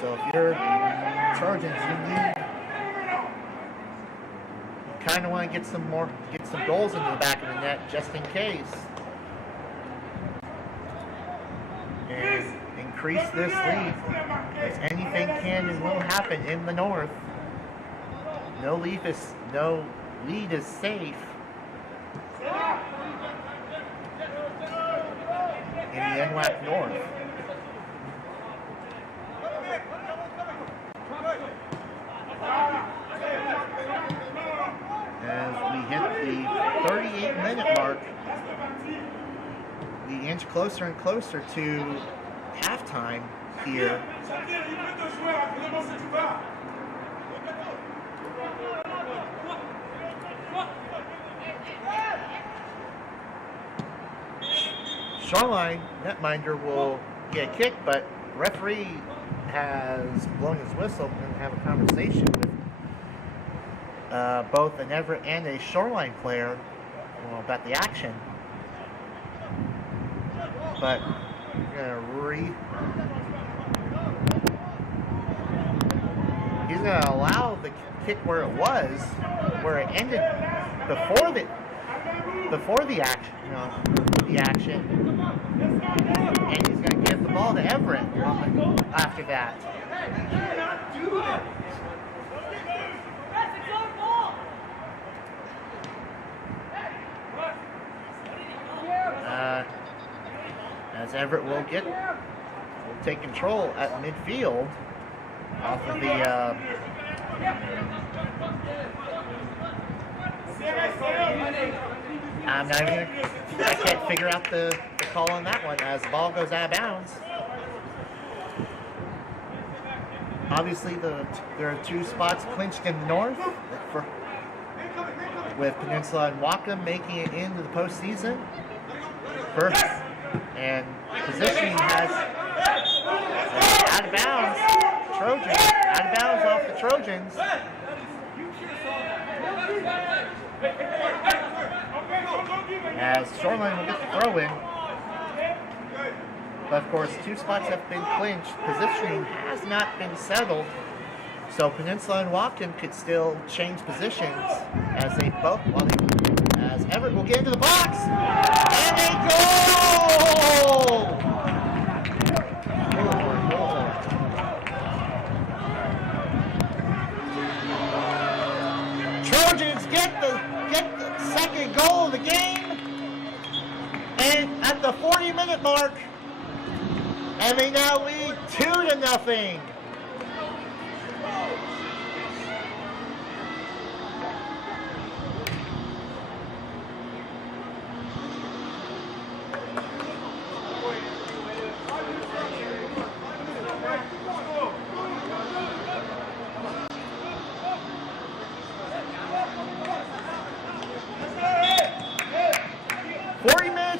So if you're Trojans, you kind of want to get some goals into the back of the net just in case, and increase this lead. As anything can and will happen in the north. No lead is safe in the NWAC North. As we hit the 38-minute mark, we inch closer and closer to halftime here. Shoreline netminder will get a kick, but referee has blown his whistle and have a conversation with both an Everett and a Shoreline player about the action. But he's gonna allow the kick where it was, where it ended before the action, and he's gonna give the ball to Everett after that. As Everett will take control at midfield off of the I can't figure out the call on that one as the ball goes out of bounds. Obviously, there are two spots clinched in the north with Peninsula and Whatcom making it into the postseason. First, and positioning has out of bounds. Trojans out of bounds off the Trojans. As Shoreline will get the throw in. But of course, two spots have been clinched. Positioning has not been settled. So Peninsula and Whatcom could still change positions as they both, as Everett will get into the box. And a goal! Trojans get the second goal of the game. And at the 40-minute mark, and they now lead 2-0.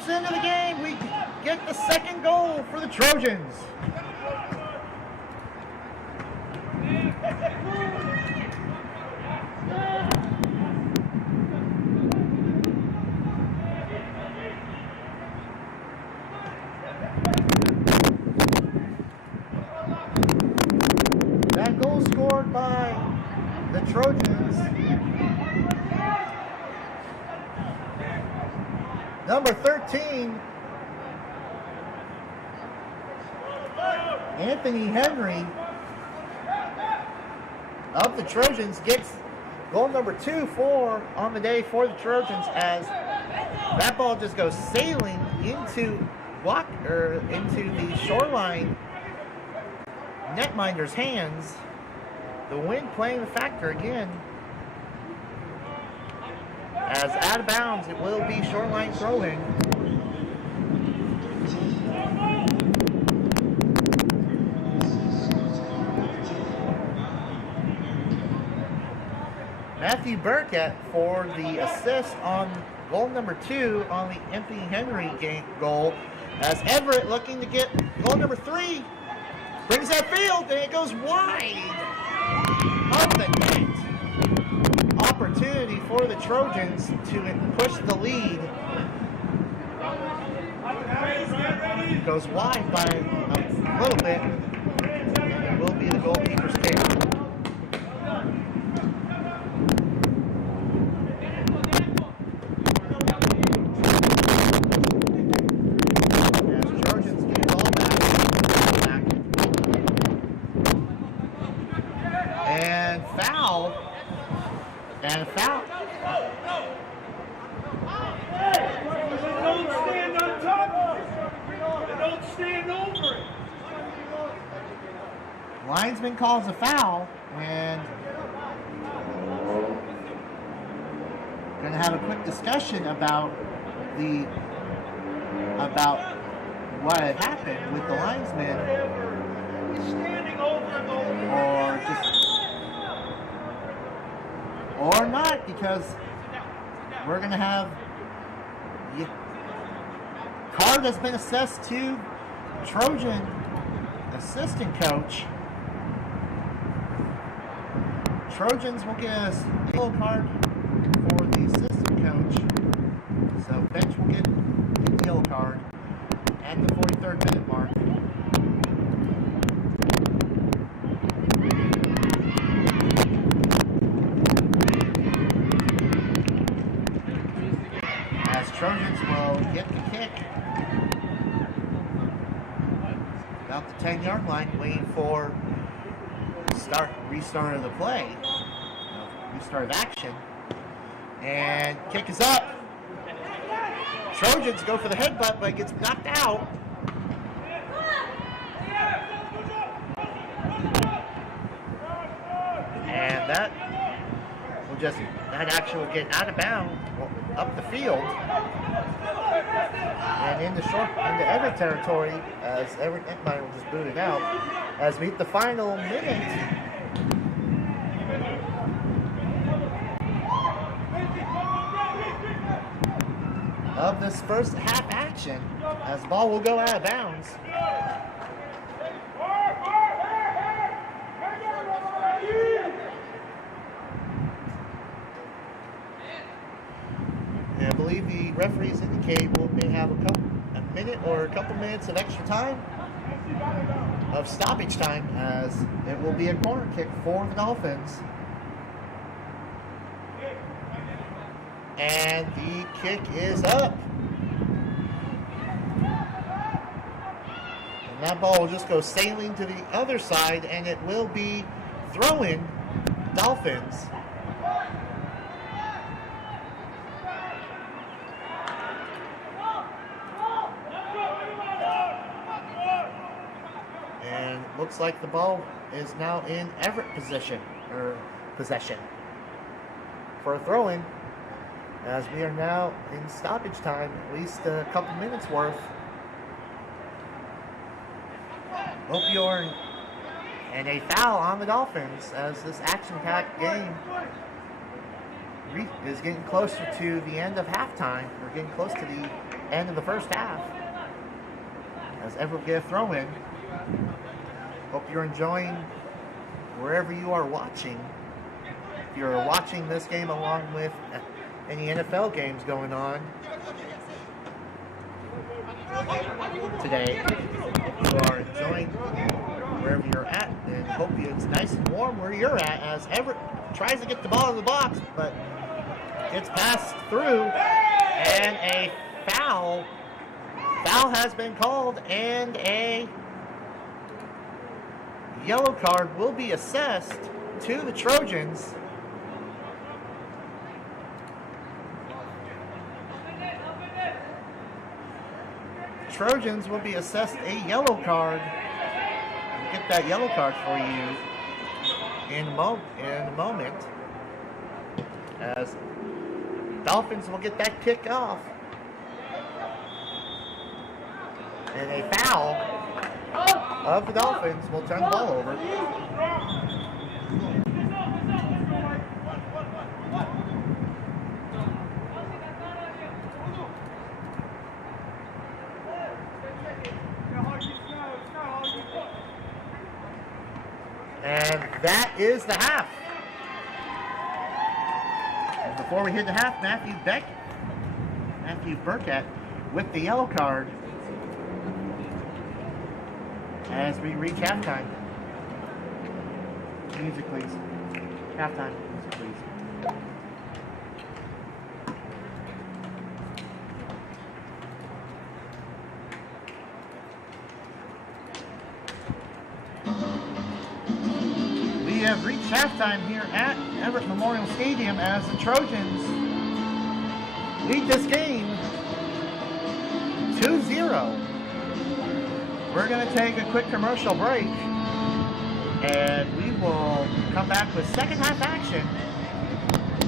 Into the game, we get the second goal for the Trojans. That goal scored by the Trojans. Number 13, Anthony Henry of the Trojans gets goal number 2 on the day for the Trojans as that ball just goes sailing into the Shoreline netminder's hands. The wind playing the factor again. As out of bounds, it will be Shoreline throwing. Matthew Burkett for the assist on goal number 2 on the Anthony Henry goal. As Everett looking to get goal number 3, brings that field and it goes wide of the net. Opportunity for the Trojans to push the lead. Goes wide by a little bit, and it will be the goalkeeper's kick. As Trojans get the ball back. And foul. And a foul. Don't stand on top of it. Don't stand over it. Linesman calls a foul, and we're going to have a quick discussion about what had happened with the linesman, or not, because we're going to have card has been assessed to Trojan assistant coach. Trojans will get a yellow card for the assistant coach. So bench will get a yellow card at the 43rd minute mark. As Trojans will get the kick the 10-yard line, waiting for restart of the play, restart of action. And kick is up. Trojans go for the headbutt, but it gets knocked out. And that action will get out of bounds up the field and into Everett territory as Everett Entmeyer will just boot it out as we hit the final minute. Of this first half action, as the ball will go out of bounds. And I believe the referees indicate we may have a minute or a couple minutes of extra time, of stoppage time, as it will be a corner kick for the Dolphins. And the kick is up. And that ball will just go sailing to the other side, and it will be throwing Dolphins. And looks like the ball is now in Everett possession for a throw-in, as we are now in stoppage time, at least a couple minutes worth. Opiorn and a foul on the Dolphins as this action-packed game is getting closer to the end of halftime. We're getting close to the end of the first half as Everett will get a throw-in. Hope you're enjoying wherever you are watching. If you're watching this game along with any NFL games going on today, you are enjoying wherever you're at, and hope it's nice and warm where you're at as Everett tries to get the ball in the box, but gets passed through, and a foul has been called, and a yellow card will be assessed to the Trojans. Trojans will be assessed a yellow card. We'll get that yellow card for you in a moment, as Dolphins will get that kick off. And a foul of the Dolphins will turn the ball over. And that is the half. And before we hit the half, Matthew Burkett with the yellow card as we reach halftime. Music, please. Halftime, music, please. We have reached halftime here at Everett Memorial Stadium as the Trojans lead this game 2-0. We're going to take a quick commercial break, and we will come back with second half action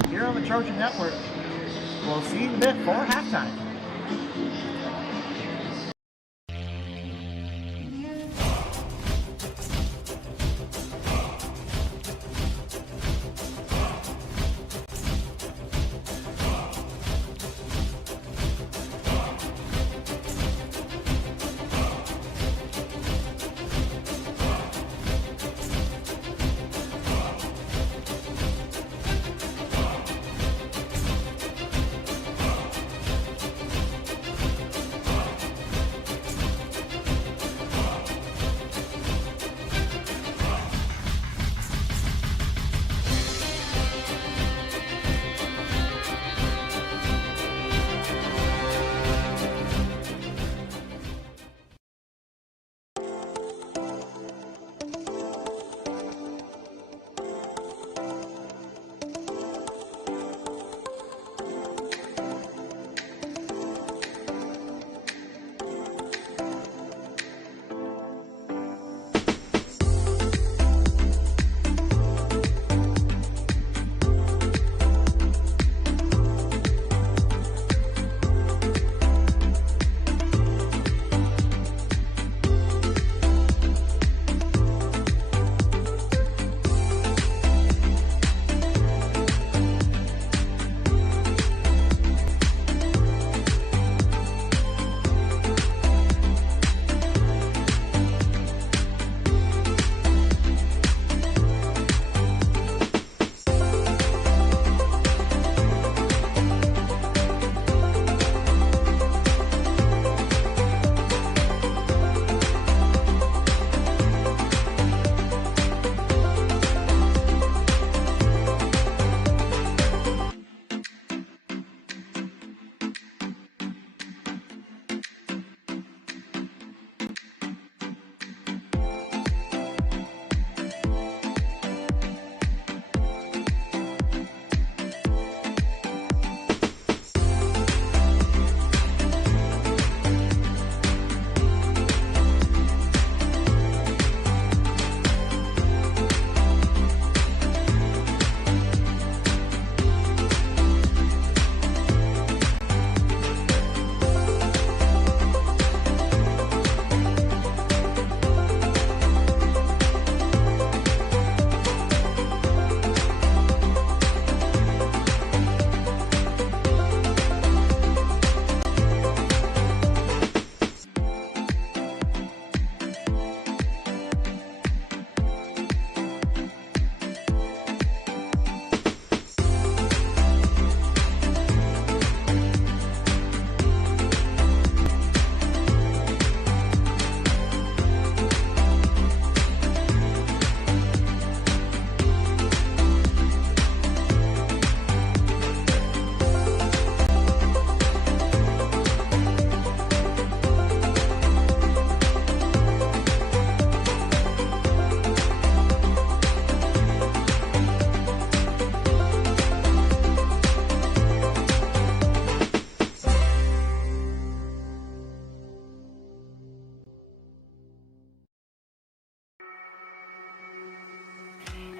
here on the Trojan Network. We'll see you in a bit for halftime.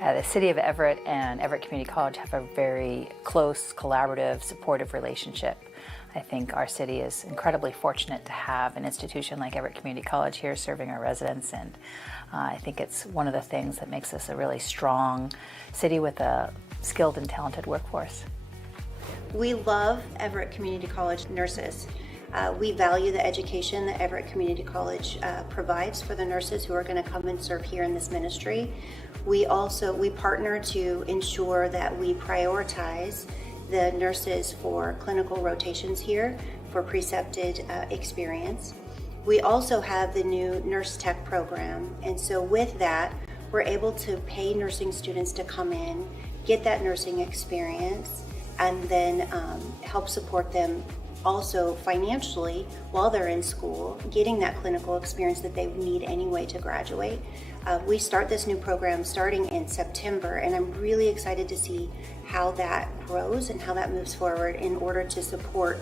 The City of Everett and Everett Community College have a very close, collaborative, supportive relationship. I think our city is incredibly fortunate to have an institution like Everett Community College here serving our residents, and I think it's one of the things that makes us a really strong city with a skilled and talented workforce. We love Everett Community College nurses. We value the education that Everett Community College provides for the nurses who are going to come and serve here in this ministry. We partner to ensure that we prioritize the nurses for clinical rotations here for precepted experience. We also have the new nurse tech program, and so with that, we're able to pay nursing students to come in, get that nursing experience, and then help support them also financially while they're in school, getting that clinical experience that they need anyway to graduate. We start this new program starting in September, and I'm really excited to see how that grows and how that moves forward in order to support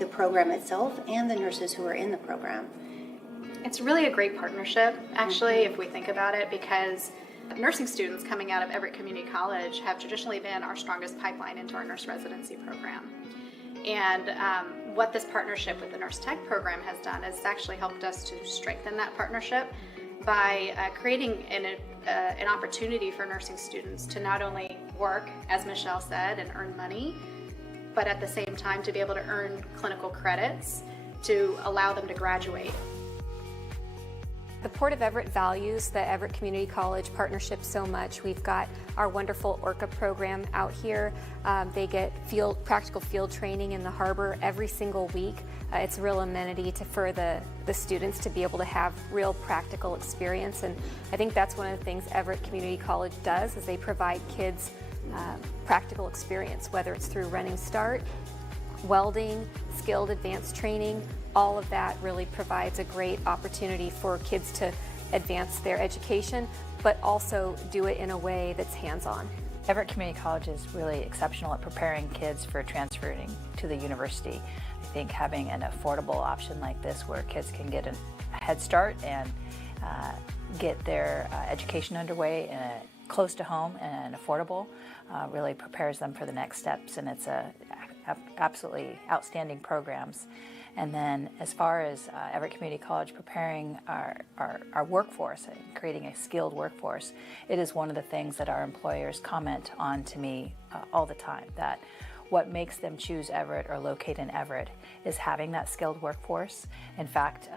the program itself and the nurses who are in the program. It's really a great partnership, actually, if we think about it, because nursing students coming out of Everett Community College have traditionally been our strongest pipeline into our nurse residency program. And what this partnership with the Nurse Tech program has done is actually helped us to strengthen that partnership by creating an opportunity for nursing students to not only work, as Michelle said, and earn money, but at the same time to be able to earn clinical credits to allow them to graduate. The Port of Everett values the Everett Community College partnership so much. We've got our wonderful ORCA program out here. They get practical field training in the harbor every single week. It's a real amenity for the students to be able to have real practical experience, and I think that's one of the things Everett Community College does, is they provide kids practical experience, whether it's through running start, welding, skilled advanced training. All of that really provides a great opportunity for kids to advance their education, but also do it in a way that's hands-on. Everett Community College is really exceptional at preparing kids for transferring to the university. I think having an affordable option like this where kids can get a head start and get their education underway close to home and affordable really prepares them for the next steps, and it's absolutely outstanding programs. And then as far as Everett Community College preparing our workforce and creating a skilled workforce, it is one of the things that our employers comment on to me all the time, that what makes them choose Everett or locate in Everett is having that skilled workforce. In fact,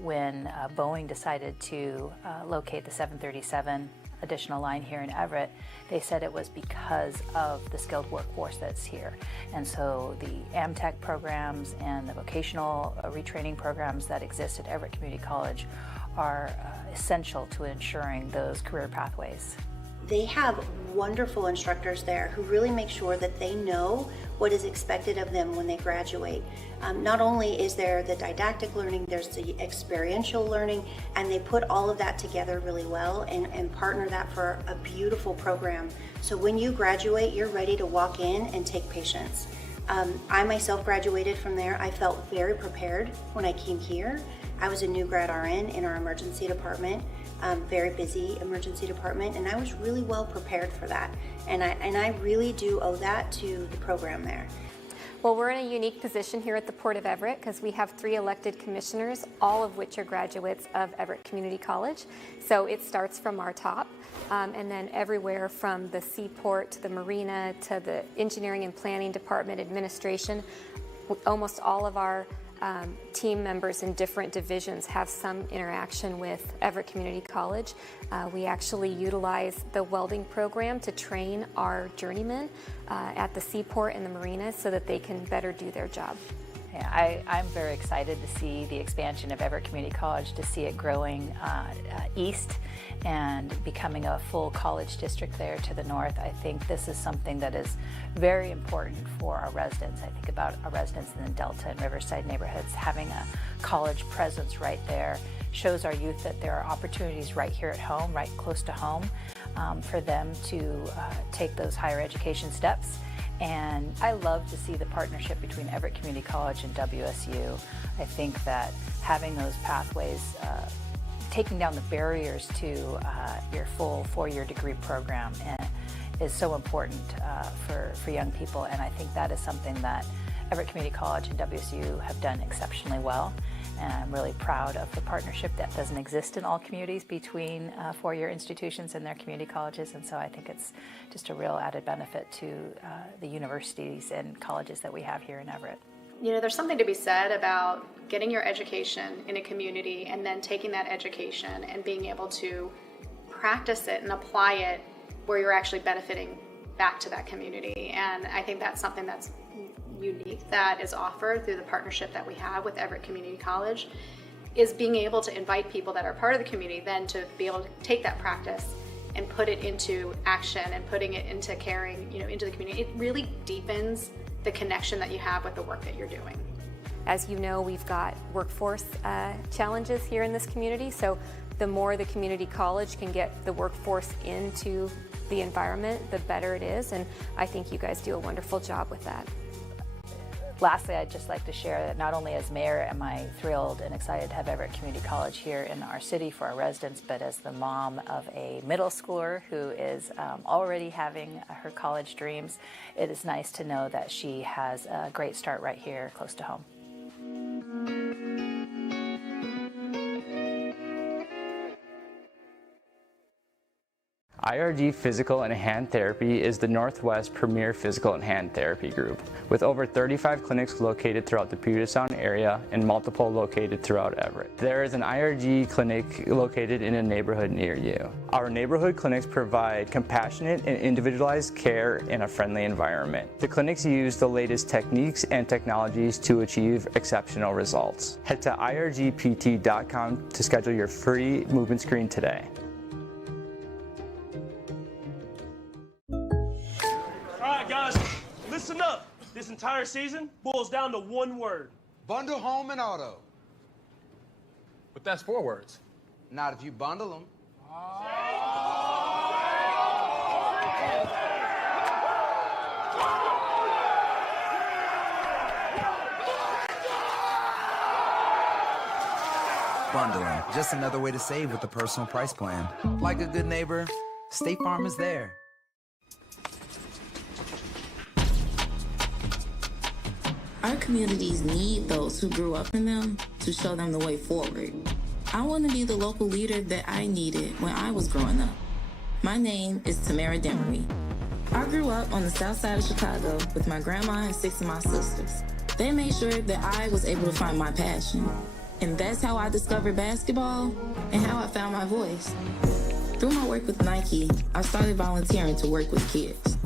when Boeing decided to locate the 737 additional line here in Everett, they said it was because of the skilled workforce that's here. And so the AmTech programs and the vocational retraining programs that exist at Everett Community College are essential to ensuring those career pathways. They have wonderful instructors there who really make sure that they know what is expected of them when they graduate. Not only is there the didactic learning, there's the experiential learning, and they put all of that together really well and partner that for a beautiful program. So when you graduate, you're ready to walk in and take patients. I myself graduated from there. I felt very prepared when I came here. I was a new grad RN in our emergency department, very busy emergency department, and I was really well prepared for that. And I really do owe that to the program there. Well, we're in a unique position here at the Port of Everett because we have 3 elected commissioners, all of which are graduates of Everett Community College. So it starts from our top, and then everywhere from the seaport to the marina to the engineering and planning department, administration. Almost all of our team members in different divisions have some interaction with Everett Community College. We actually utilize the welding program to train our journeymen at the seaport and the marina so that they can better do their job. Yeah, I'm very excited to see the expansion of Everett Community College, to see it growing east and becoming a full college district there to the north. I think this is something that is very important for our residents. I think about our residents in the Delta and Riverside neighborhoods. Having a college presence right there shows our youth that there are opportunities right here at home, right close to home, for them to take those higher education steps. And I love to see the partnership between Everett Community College and WSU. I think that having those pathways taking down the barriers to your full four-year degree program is so important for young people, and I think that is something that Everett Community College and WSU have done exceptionally well. And I'm really proud of the partnership that doesn't exist in all communities between four-year institutions and their community colleges, and so I think it's just a real added benefit to the universities and colleges that we have here in Everett. You know, there's something to be said about getting your education in a community and then taking that education and being able to practice it and apply it where you're actually benefiting back to that community. And I think that's something that's unique that is offered through the partnership that we have with Everett Community College, is being able to invite people that are part of the community then to be able to take that practice and put it into action and putting it into carrying, you know, into the community. It really deepens the connection that you have with the work that you're doing. As you know, we've got workforce challenges here in this community, so the more the community college can get the workforce into the environment, the better it is, and I think you guys do a wonderful job with that. Lastly, I'd just like to share that not only as mayor am I thrilled and excited to have Everett Community College here in our city for our residents, but as the mom of a middle schooler who is already having her college dreams, it is nice to know that she has a great start right here close to home. IRG Physical and Hand Therapy is the Northwest premier physical and hand therapy group, with over 35 clinics located throughout the Puget Sound area and multiple located throughout Everett. There is an IRG clinic located in a neighborhood near you. Our neighborhood clinics provide compassionate and individualized care in a friendly environment. The clinics use the latest techniques and technologies to achieve exceptional results. Head to irgpt.com to schedule your free movement screen today. Listen up. This entire season boils down to one word. Bundle home and auto. But that's 4 words. Not if you bundle them. Bundling, just another way to save with the personal price plan. Like a good neighbor, State Farm is there. Our communities need those who grew up in them to show them the way forward. I want to be the local leader that I needed when I was growing up. My name is Tamara Demery. I grew up on the south side of Chicago with my grandma and 6 of my sisters. They made sure that I was able to find my passion. And that's how I discovered basketball and how I found my voice. Through my work with Nike, I started volunteering to work with kids.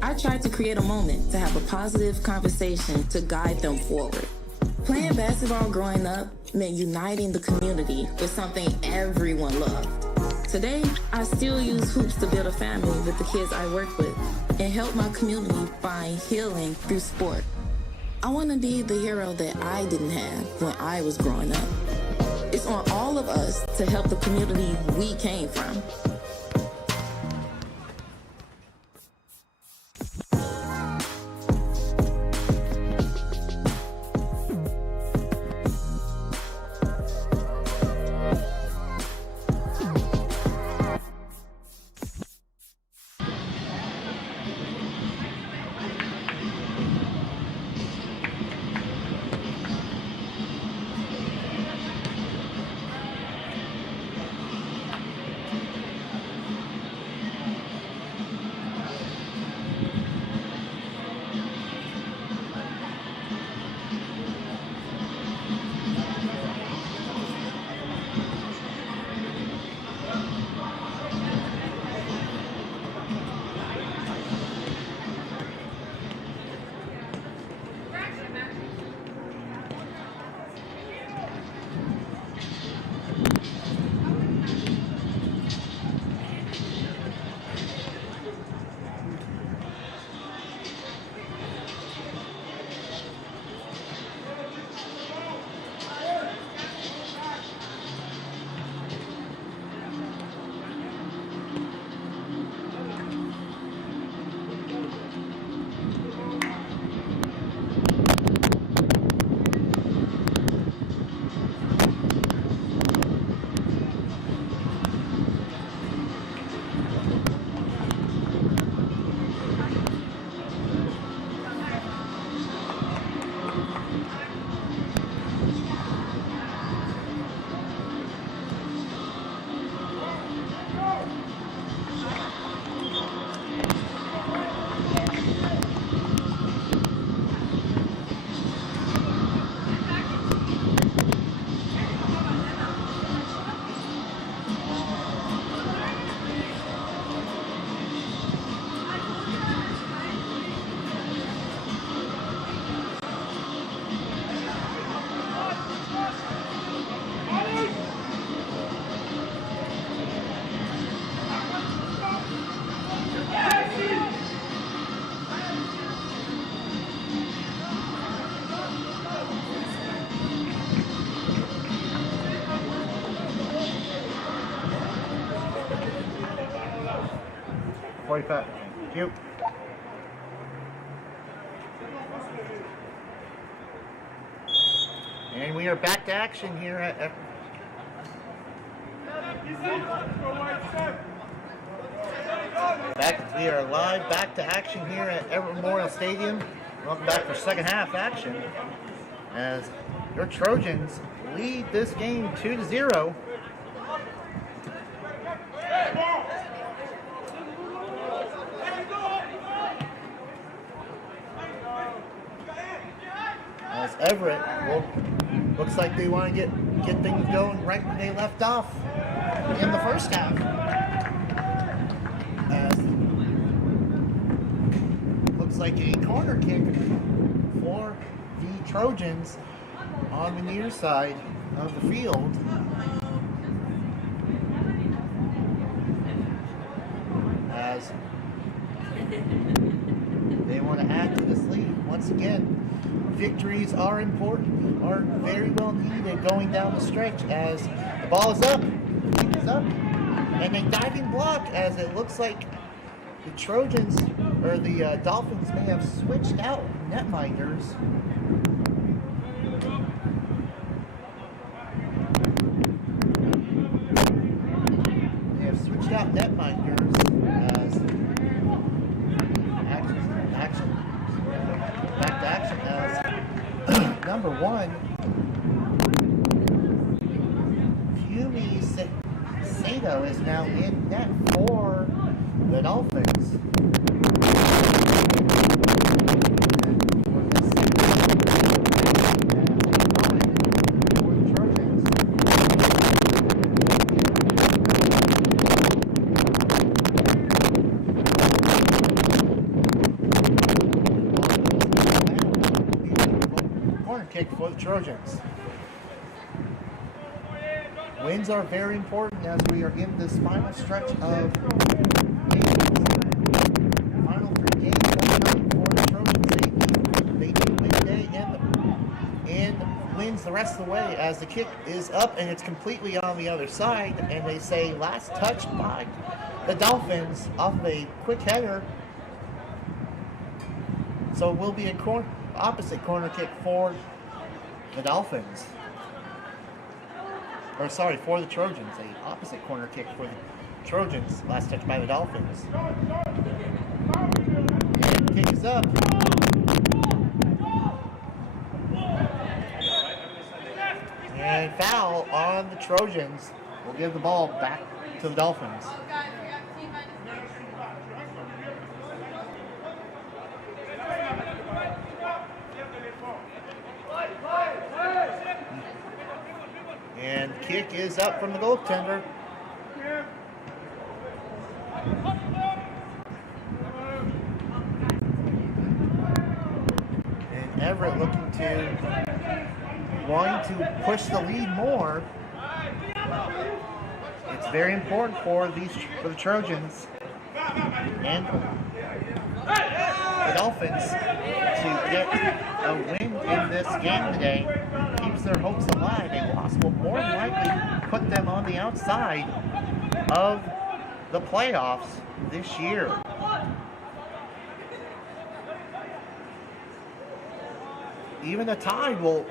I tried to create a moment to have a positive conversation to guide them forward. Playing basketball growing up meant uniting the community with something everyone loved. Today, I still use hoops to build a family with the kids I work with and help my community find healing through sport. I want to be the hero that I didn't have when I was growing up. It's on all of us to help the community we came from. 45. Thank you. And we are back to action here at Everett. We are live back to action here at Everett Memorial Stadium. Welcome back for second half action as your Trojans lead this game 2-0. As Everett looks like they want to get things going right where they left off in the first half. Looks like a corner kick for the Trojans on the near side of the field. As they want to add to this lead. Once again, victories are important, are very well needed going down the stretch as the ball is up, and a diving block as it looks like the Trojans, or the Dolphins may have switched out netminders. They have switched out netminders as back to action as number one, Fumi Sato is now in net for the Dolphins. Kick for the Trojans. Wins are very important as we are in this final stretch of games. Final 3 games of the night for the Trojans. They do win today and wins the rest of the way as the kick is up and it's completely on the other side, and they say last touch by the Dolphins off of a quick header. So it will be a opposite corner kick for the Dolphins. Or sorry, for the Trojans. A opposite corner kick for the Trojans. Last touch by the Dolphins. And kick is up. And foul on the Trojans. We'll give the ball back to the Dolphins. And kick is up from the goaltender. And Everett wanting to push the lead more. It's very important for the Trojans and the Dolphins to get a win in this game today. Keeps their hopes alive. A loss will more than likely put them on the outside of the playoffs this year. Even a tie will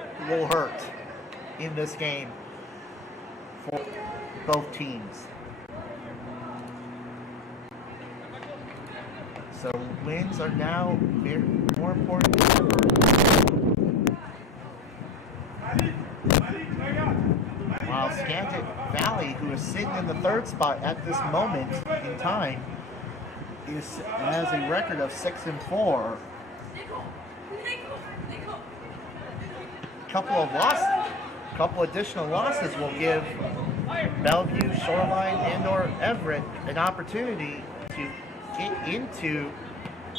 hurt in this game for both teams. So wins are now very more important than ever. While Skagit Valley, who is sitting in the third spot at this moment in time, has a record of 6-4. Couple additional losses will give Bellevue, Shoreline, and/or Everett an opportunity to get into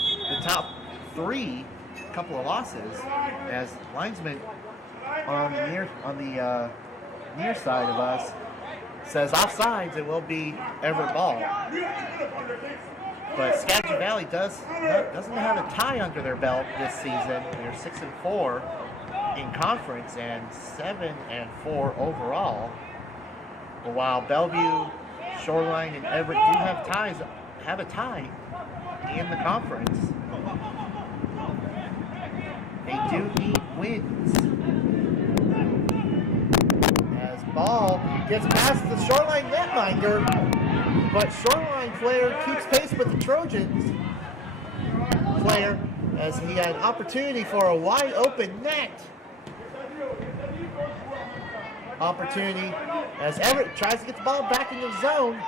the top 3. Couple of losses as linesman on the near side of us says offsides. It will be Everett ball. But Skagit Valley doesn't have a tie under their belt this season. They're 6-4 in conference and 7-4 overall. But while Bellevue, Shoreline, and Everett do have a tie in the conference. They do need wins. As ball gets past the Shoreline netminder, but Shoreline player keeps pace with the Trojans player as he had opportunity for a wide open net. Opportunity as Everett tries to get the ball back in the zone.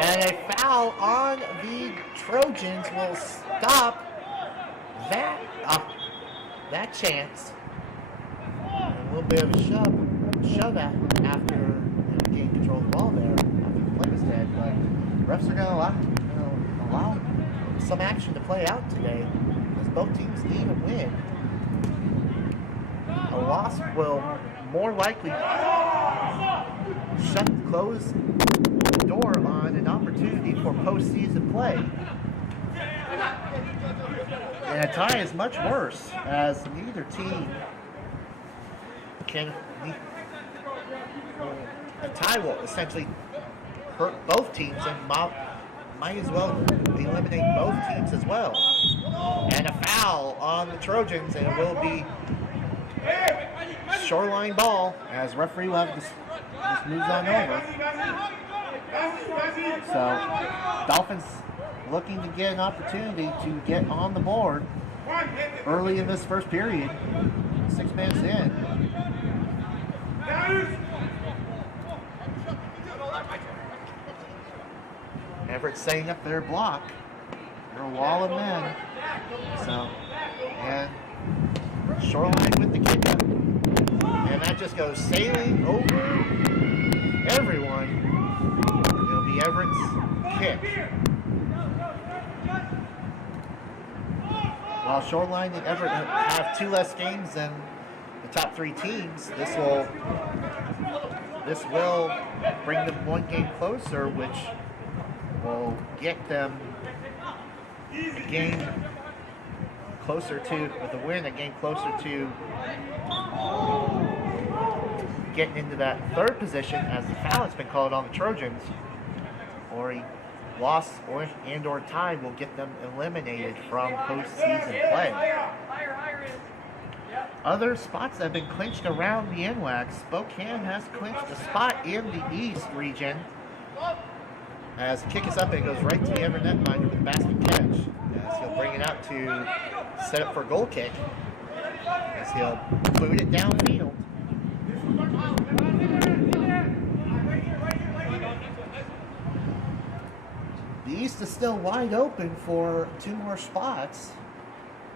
And a foul on the Trojans will stop that chance. And a little bit of a shove after getting control of the ball there after the play was dead. But refs are going to allow some action to play out today as both teams need a win. A loss will more likely close the door on an opportunity for postseason play. And a tie is much worse as neither team can. A tie will essentially hurt both teams and might as well eliminate both teams as well. And a foul on the Trojans, and it will be Shoreline ball as referee will have this moves on over. So Dolphins looking to get an opportunity to get on the board early in this first period. 6 minutes in. Everett setting up their block. They're a wall of men. So, and Shoreline with the kick up. And that just goes sailing over everyone. It'll be Everett's kick. While Shoreline and Everett have 2 less games than the top 3 teams, this will bring them 1 game closer, which will get them a game closer to, with a win, a game closer to getting into that 3rd position as the foul has been called on the Trojans, or a loss or tie will get them eliminated from postseason play. Other spots that have been clinched around the NWAC, Spokane has clinched a spot in the East region. As the kick is up, it goes right to the Everett netminder with a basket catch. As he'll bring it out to set up for a goal kick. As he'll boot it downfield. The East is still wide open for 2 more spots,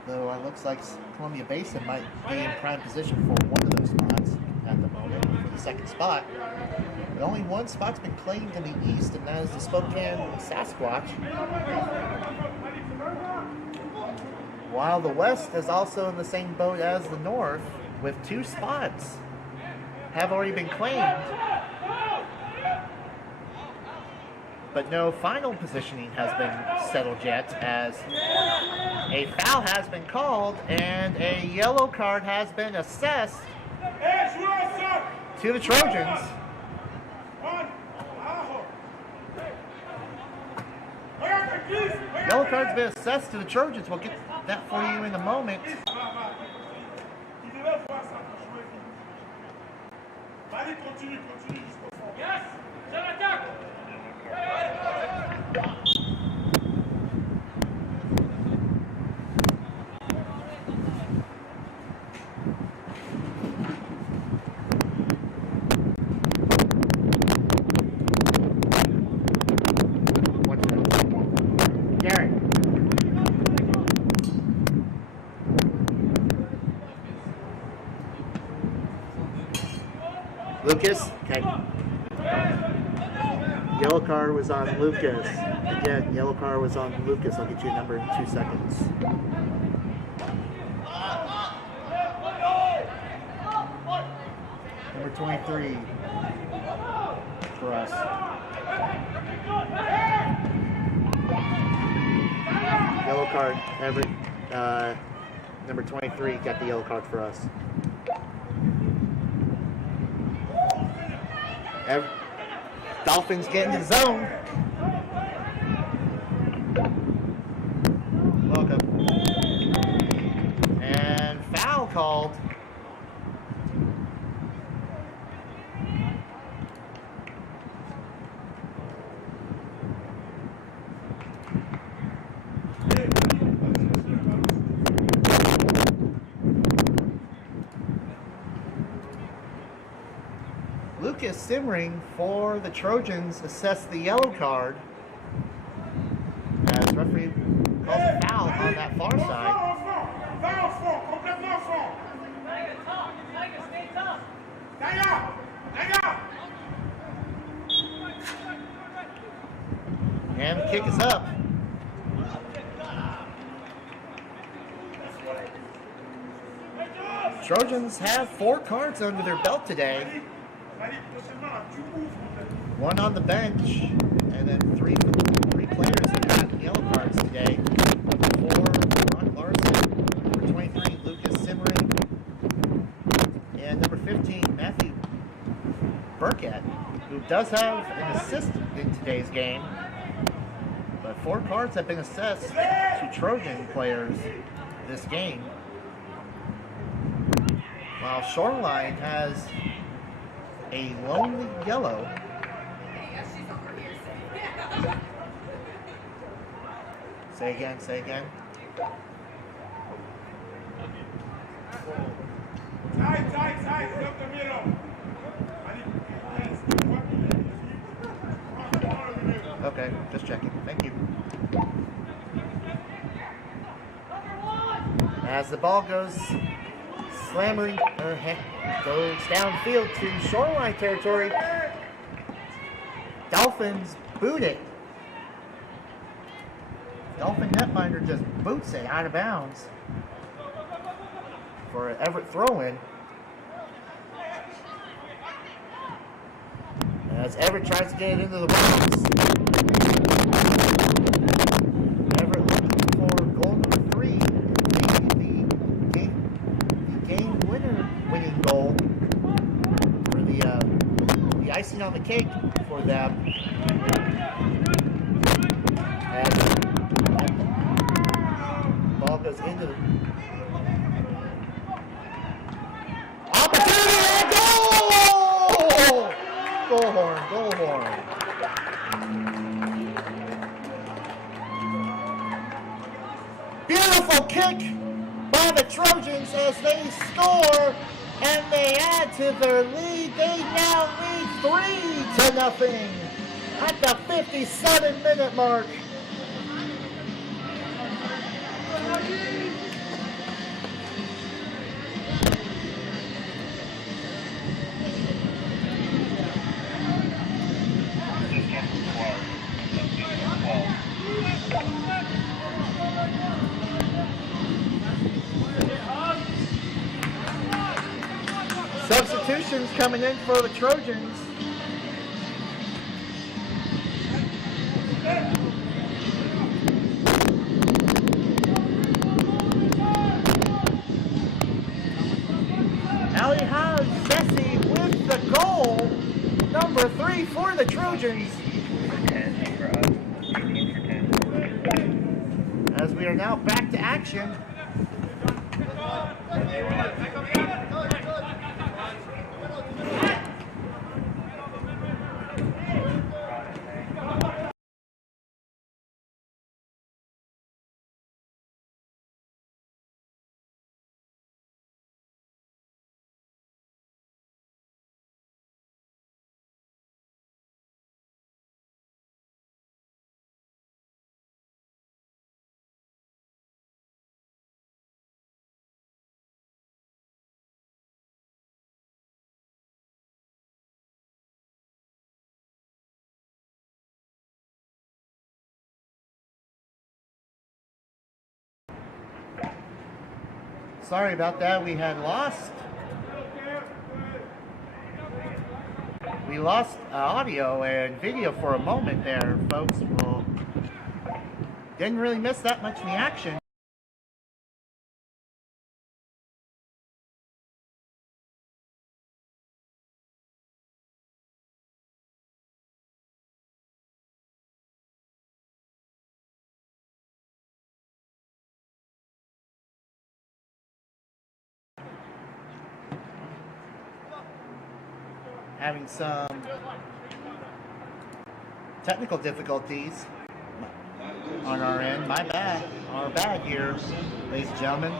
though it looks like Columbia Basin might be in prime position for one of those spots at the moment, for the 2nd spot. But only 1 spot's been claimed in the East, and that is the Spokane Sasquatch. While the West is also in the same boat as the North, with 2 spots have already been claimed, but no final positioning has been settled yet, as a foul has been called and a yellow card has been assessed to the Trojans. Yellow card's been assessed to the Trojans. We'll get that for you in a moment. Lucas, okay. Yellow card was on Lucas. Again, yellow card was on Lucas. I'll get you a number in 2 seconds. Number 23 for us. Yellow card, Everett. Number 23 got the yellow card for us. Dolphins get in the zone. Lucas Simmering for the Trojans assessed the yellow card as referee calls a foul on that far side. And the kick is up. Trojans have 4 cards under their belt today. 1 on the bench, and then three players have gotten yellow cards today. 4, Ron Larson, number 23, Lucas Simmering, and number 15, Matthew Burkett, who does have an assist in today's game. But 4 cards have been assessed to Trojan players this game. While Shoreline has a lonely yellow. Say again, say again. Okay, just checking. Thank you. As the ball goes slamming, goes downfield to Shoreline territory. Dolphins boot it. Dolphin netminder just boots it out of bounds for an Everett throw-in. As Everett tries to get it into the box. Everett looking for goal number 3, the game winning goal for the icing on the cake for them. As ball goes into the opportunity and goal! Goal horn, goal horn. Beautiful kick by the Trojans as they score and they add to their lead. They now lead 3-0 at the 57-minute mark. Substitutions coming in for the Trojans. Ali has Jesse with the goal, number 3 for the Trojans. As we are now back to action. Sorry about that. We lost audio and video for a moment there, folks. Well, didn't really miss that much in the action. Having some technical difficulties on our end. My bad. Our bad here, ladies and gentlemen.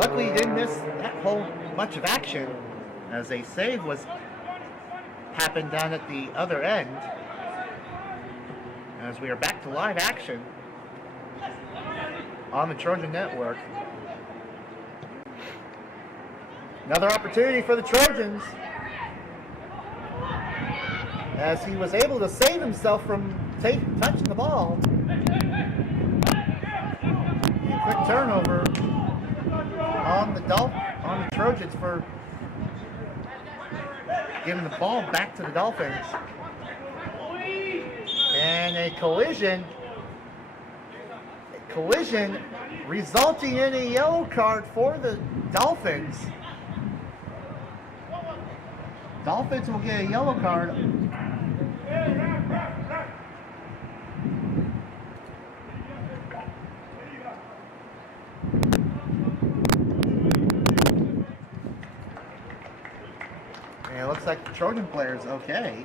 Luckily, he didn't miss that whole much of action, as a save happened down at the other end. As we are back to live action on the Trojan Network. Another opportunity for the Trojans, as he was able to save himself from touching the ball. A quick turnover on the Trojans for giving the ball back to the Dolphins. And a collision resulting in a yellow card for the Dolphins. Dolphins will get a yellow card. And it looks like the Trojan player is okay.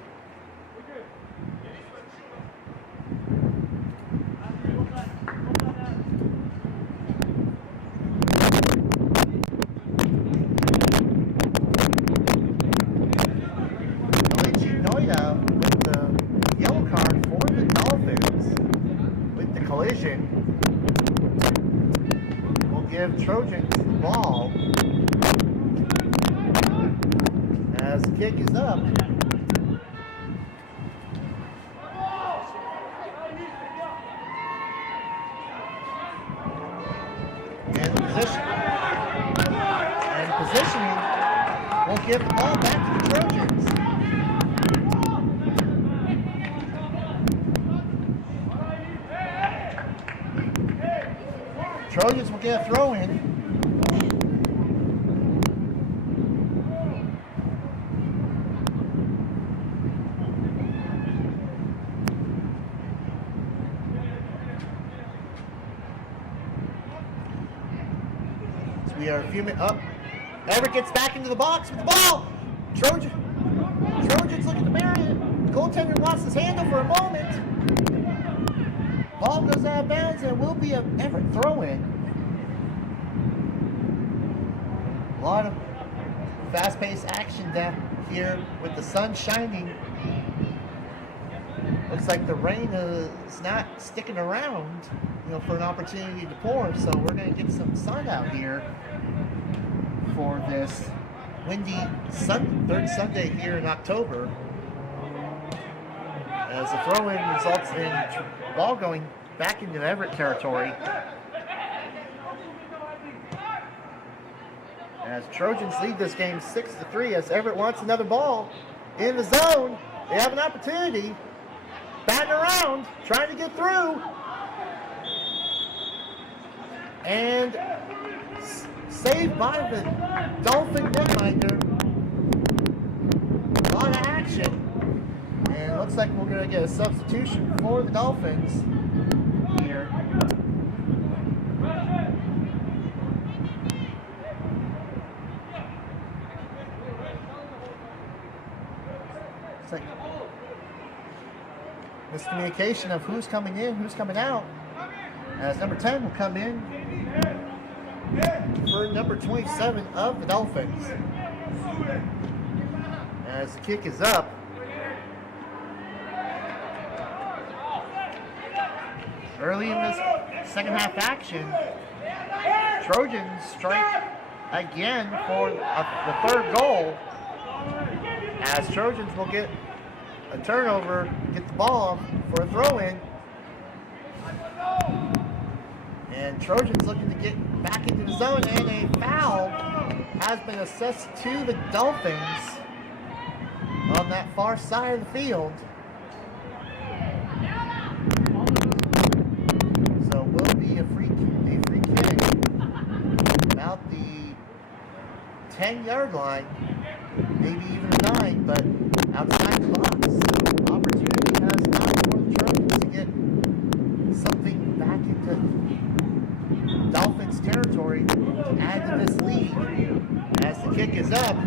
Trojans the ball as the kick is up. And positioning will give the ball back to the Trojans. Trojans will get a throw in. So we are a few minutes up. Everett gets back into the box with the ball. Trojans looking to bury it. Goaltender lost his handle for a moment. Ball goes out of bounds and will be an Everett throw-in. A lot of fast-paced action down here with the sun shining. Looks like the rain is not sticking around, for an opportunity to pour. So we're going to get some sun out here for this windy third Sunday here in October. As the throw-in results in ball going back into Everett territory. As Trojans lead this game 6-3, as Everett wants another ball in the zone. They have an opportunity. Batting around, trying to get through. And saved by the Dolphin netminder. A lot of action. And it looks like we're going to get a substitution for the Dolphins here. It's like miscommunication of who's coming in, who's coming out. As number 10 will come in for number 27 of the Dolphins. As the kick is up. Early in this second half action, Trojans strike again for the third goal, as Trojans will get a turnover, get the ball for a throw-in. And Trojans looking to get back into the zone, and a foul has been assessed to the Dolphins on that far side of the field. So will be a free kick about the 10-yard line, maybe even a 9, but outside the box. Opportunity has not for the Trojans to get something back into Dolphins territory to add to this lead. As the kick is up,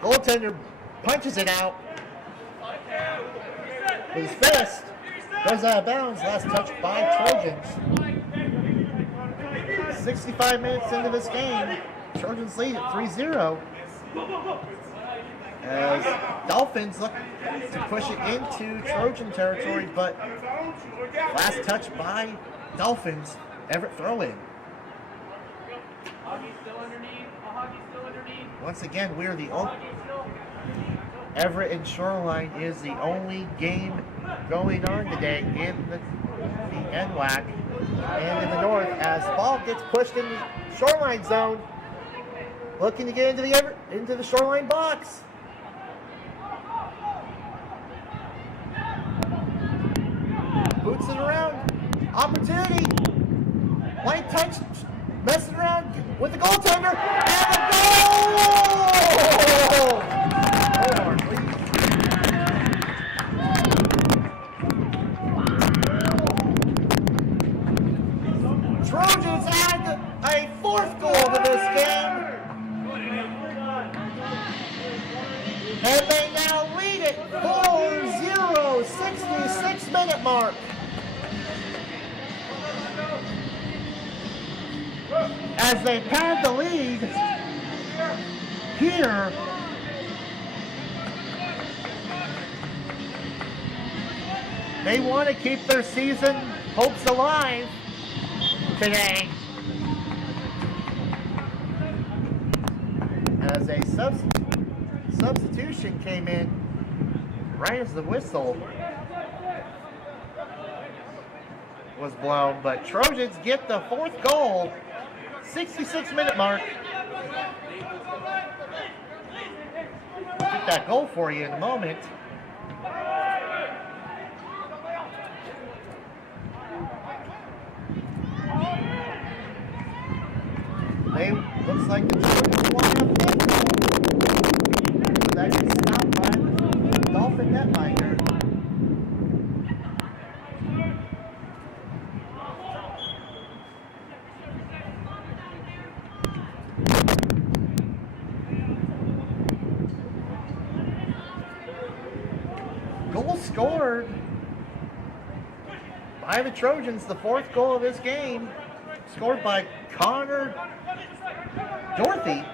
goaltender punches it out with his fist. Goes out of bounds. Last touch by Trojans. 65 minutes into this game, Trojans lead at 3-0. As Dolphins look to push it into Trojan territory, but last touch by Dolphins, Everett throw-in. Once again, we're the only... Everett and Shoreline is the only game going on today in the NWAC. And in the north, as ball gets pushed in the Shoreline zone, looking to get into the Shoreline box. Boots it around. Opportunity. Light touch. Messing around with the goaltender. And a goal! Hold on, please. Trojans add a fourth goal to this game. And they now lead it 4-0, 66-minute mark. As they pad the lead here, they want to keep their season hopes alive today. As a substitution came in right as the whistle was blown, but Trojans get the fourth goal, 66-minute mark. I'll get that goal for you in a moment. Looks like the Trojans want to have fifth goal. But that gets stopped by the Dolphin netminder. Goal scored by the Trojans, the fourth goal of this game, scored by Connor Doherty.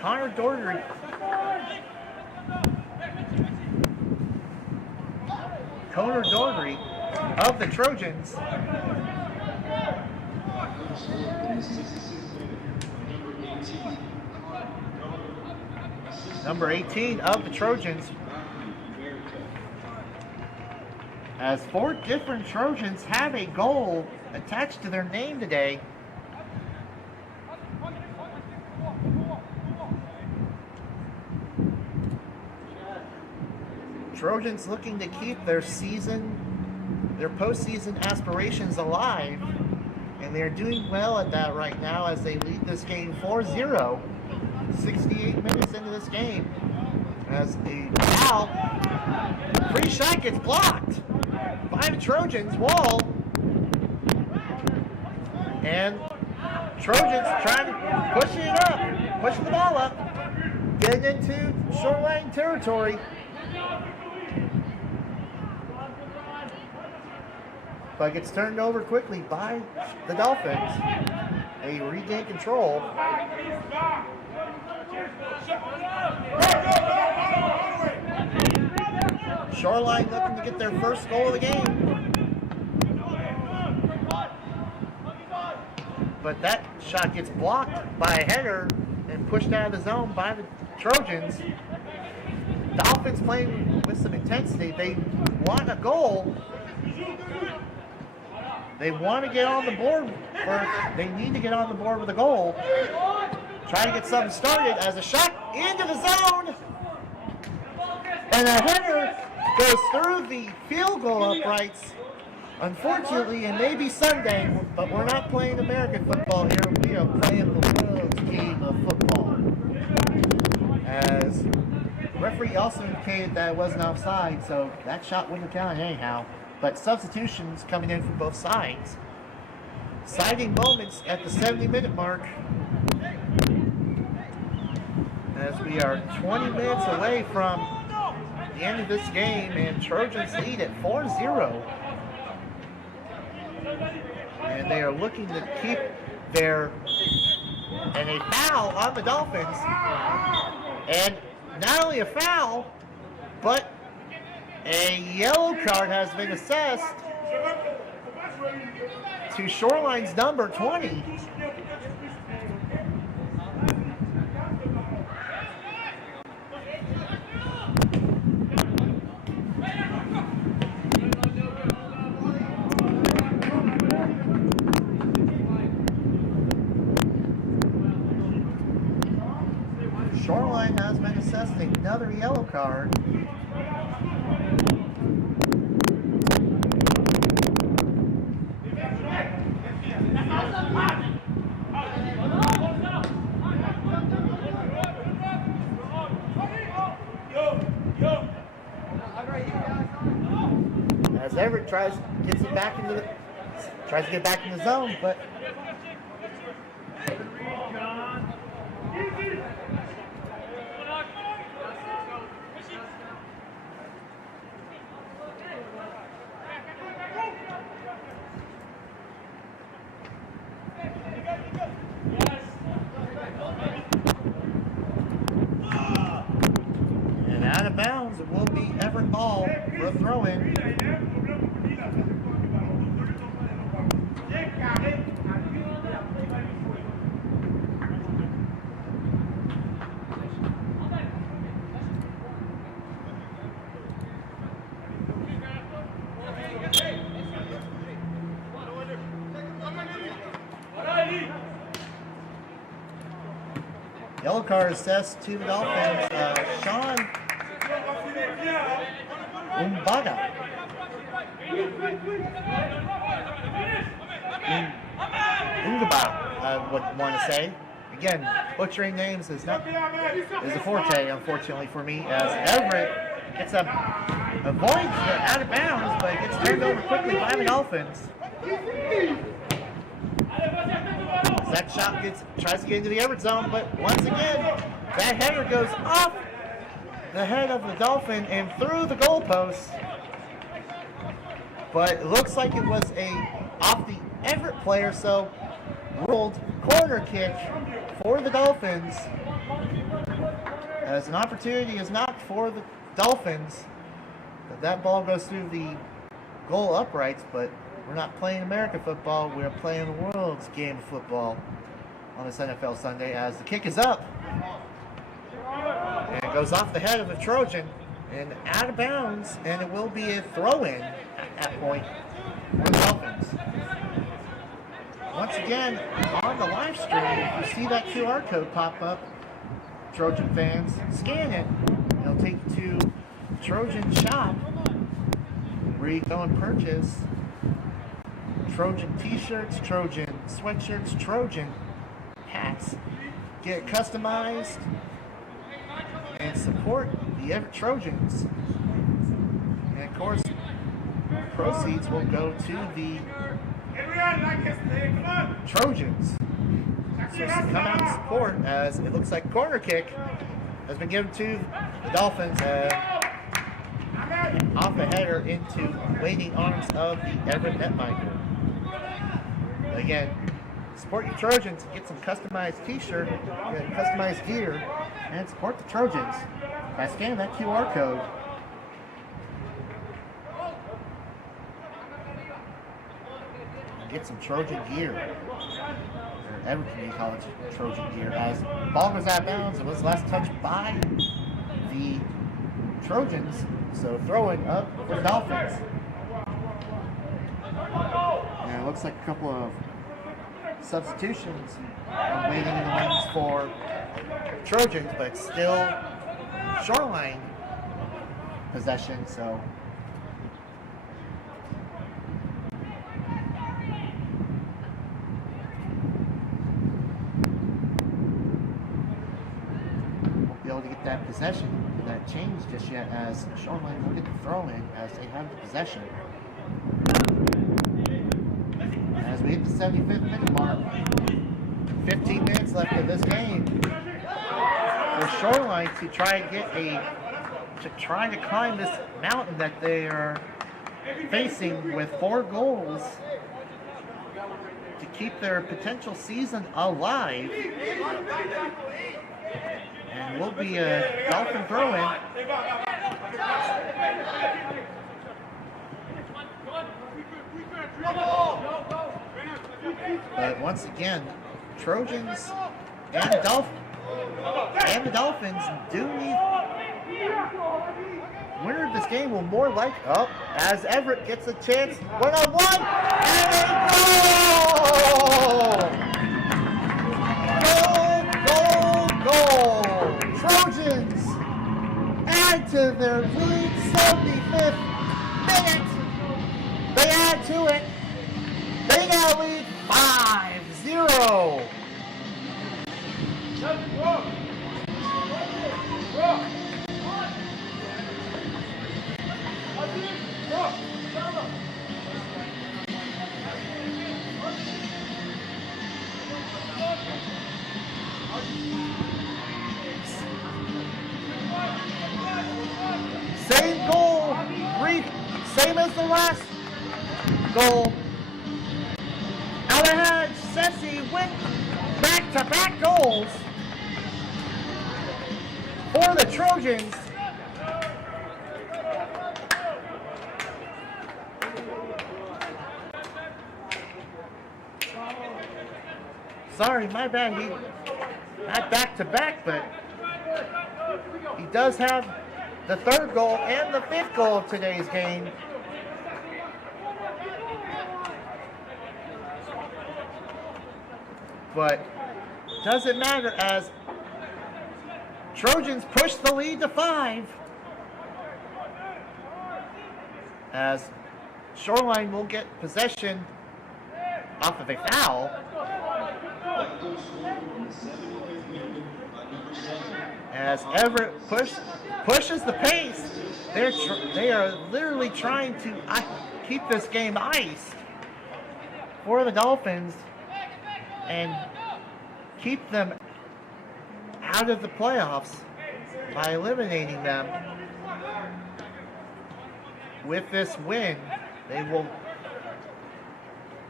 Connor Doherty. Connor Doherty of the Trojans. Number 18 of the Trojans. As 4 different Trojans have a goal attached to their name today. Trojans looking to keep their postseason aspirations alive, and they're doing well at that right now as they lead this game 4-0, 68 minutes into this game. As a foul, free shot gets blocked by the Trojans wall, and Trojans trying to push it up, pushing the ball up, getting into Shoreline territory. But gets turned over quickly by the Dolphins. They regain control. Shoreline looking to get their first goal of the game. But that shot gets blocked by a header and pushed out of the zone by the Trojans. Dolphins playing with some intensity. They want a goal. They want to get on the board, or they need to get on the board with a goal. Try to get something started as a shot into the zone. And a header goes through the field goal uprights. Unfortunately, it may be Sunday, but we're not playing American football here. We are playing the world's game of football. As the referee also indicated that it wasn't offside, so that shot wouldn't have counted anyhow. But substitutions coming in from both sides. Exciting moments at the 70-minute mark, as we are 20 minutes away from the end of this game, and Trojans lead at 4-0. And they are looking to keep their, and a foul on the Dolphins. And not only a foul, but a yellow card has been assessed to Shoreline's number 20. Shoreline has been assessed another yellow card. As Everett tries to get back in the zone, but and out of bounds, it will be Everett ball for a throw-in. Yellow card assessed to the Dolphins. Sean Umbaga. Ungaba, I would want to say. Again, butchering names is a forte, unfortunately for me, as Everett gets avoids the out of bounds, but it gets turned over quickly by the Dolphins. That shot tries to get into the Everett zone, but once again, that header goes off the head of the Dolphin and through the goalpost. But it looks like it was off the Everett player, so ruled corner kick for the Dolphins. As an opportunity is knocked for the Dolphins, but that ball goes through the goal uprights, but we're not playing American football, we're playing the world's game of football on this NFL Sunday, as the kick is up. And it goes off the head of the Trojan and out of bounds, and it will be a throw-in at that point for the Dolphins. Once again, on the live stream, if you see that QR code pop up, Trojan fans, scan it. It'll take you to Trojan Shop, where you go and purchase Trojan t-shirts, Trojan sweatshirts, Trojan hats. Get it customized and support the Everett Trojans. And of course, proceeds will go to the Trojans. So come out and support, as it looks like corner kick has been given to the Dolphins, off a header into waiting arms of the Everett netminder. Again, support your Trojans, get some customized t-shirt, customized gear, and support the Trojans by scanning that QR code. And get some Trojan gear, or Everett Community College Trojan gear, as the ball goes out of bounds. It was last touched by the Trojans, so throwing up for the Dolphins. And it looks like a couple of substitutions waiting in the wings for Trojans, but still Shoreline possession, so won't be able to get that possession, that change just yet, as Shoreline will get the throw in as they have the possession. As we hit the 75th minute mark, 15 minutes left of this game for Shoreline to try and get a to try to climb this mountain that they are facing with 4 goals to keep their potential season alive. And will be a Dolphin throw-in. But once again, Trojans and the Dolphins do need. Winner of this game will more like as Everett gets a chance, 1-on-1, and a goal! Trojans add to their lead, 75th minute. They add to it. They now lead 5-0. Same goal, same as the last goal. Out ahead, Sessi went back-to-back goals for the Trojans. Sorry, my bad. He not back-to-back, but he does have the 3rd goal and the 5th goal of today's game. But doesn't matter as Trojans push the lead to 5. As Shoreline will get possession off of a foul. As Everett pushes the pace, they are literally trying to keep this game iced for the Dolphins and keep them out of the playoffs by eliminating them. With this win, they will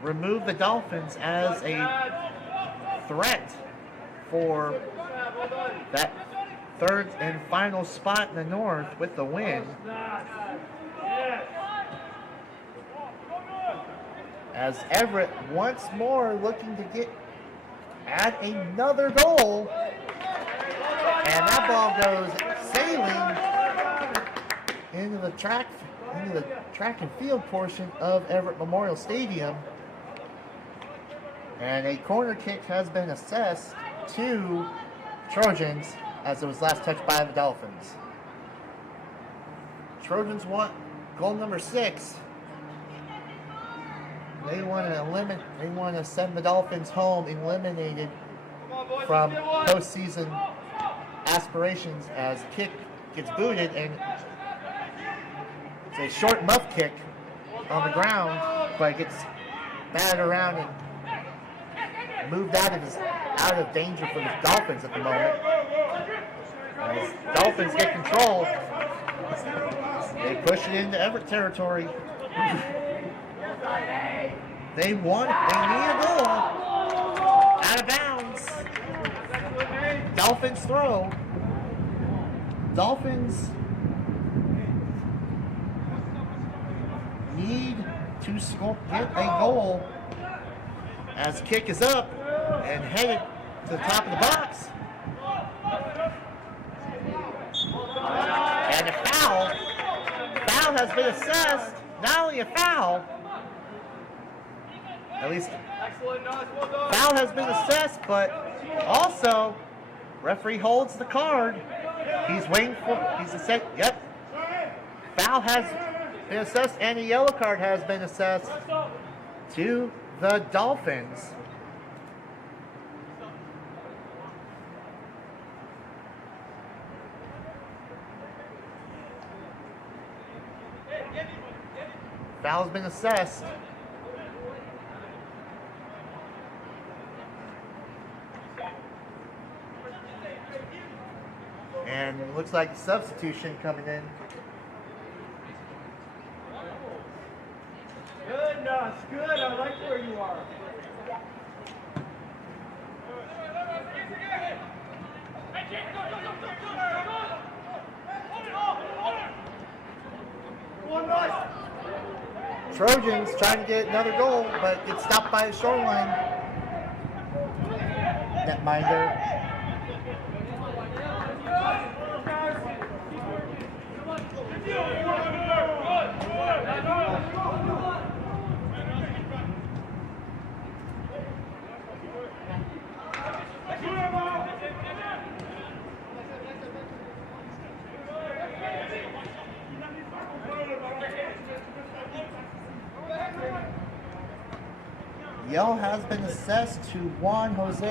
remove the Dolphins as a threat for that 3rd and final spot in the North with the win. As Everett once more looking to add another goal, and that ball goes sailing into the track and field portion of Everett Memorial Stadium. And a corner kick has been assessed to Trojans as it was last touched by the Dolphins. Trojans want goal number 6. They want to send the Dolphins home eliminated from postseason aspirations as kick gets booted, and it's a short muff kick on the ground, but it gets batted around and moved out of danger for the Dolphins at the moment. As Dolphins get control, they push it into Everett territory. They need a goal out of bounds. Dolphins throw. Dolphins need to get a goal as kick is up and headed to the top of the box. And a foul. Foul has been assessed. Not only a foul, at least foul has been assessed, but also referee holds the card. He's assessed. Yep. Foul has been assessed and a yellow card has been assessed to the Dolphins. Foul's been assessed. And it looks like a substitution coming in. Good, Nuss. Good. I like where you are. Trojans trying to get another goal, but it's stopped by the Shoreline netminder. Yell has been assessed to Juan Jose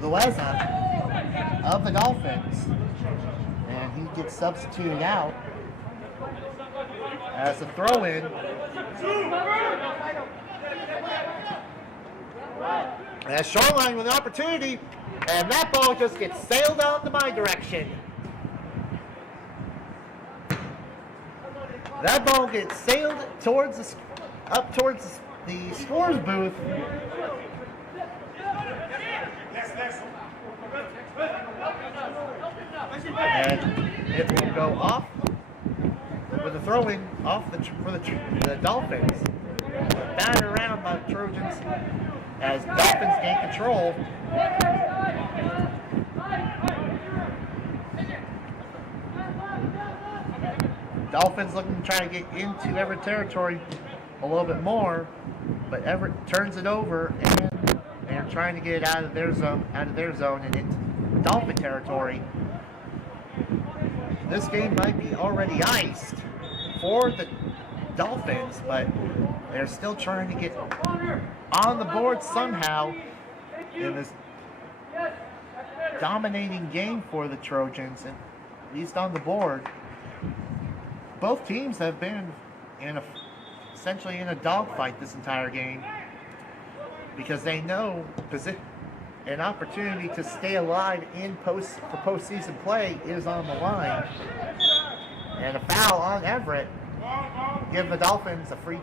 Lueza of the Dolphins, and he gets substituted out as a throw-in. As Shoreline with an opportunity, and that ball just gets sailed out to my direction. That ball gets sailed towards up towards the scores booth. And it will go off with a throw-in off for the Dolphins. Batted around by the Trojans as Dolphins gain control. Dolphins looking to try to get into Everett territory a little bit more, but Everett turns it over and they're trying to get it out of their zone and into Dolphin territory. This game might be already iced for the Dolphins, but they're still trying to get on the board somehow in this dominating game for the Trojans, and at least on the board. Both teams have been essentially in a dogfight this entire game because they know an opportunity to stay alive for postseason play is on the line. And a foul on Everett give the Dolphins the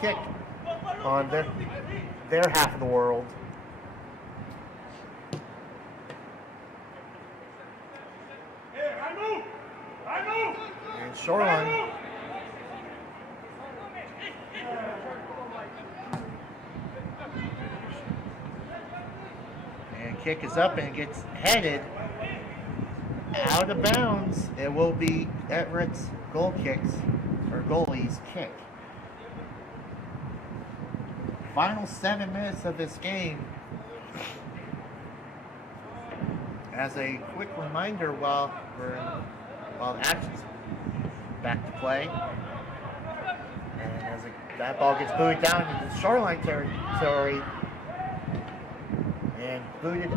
kick on their half of the world. And Shoreline and kick is up and gets headed out of bounds. It will be Everett's goalie's kick. Final 7 minutes of this game. As a quick reminder, while the action's back to play, and as that ball gets booted down into the Shoreline territory and booted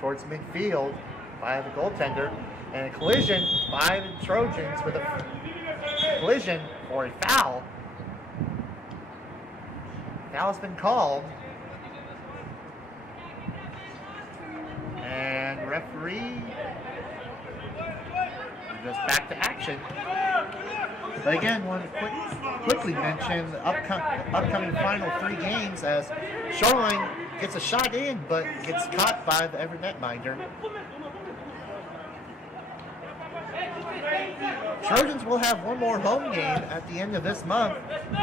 towards midfield by the goaltender, and a collision by the Trojans with a collision or a foul. Foul has been called, and referee goes back to action. But again, want to quickly mention the upcoming final 3 games as Shoreline gets a shot in, but gets caught by the Everett netminder. Trojans will have one more home game at the end of this month,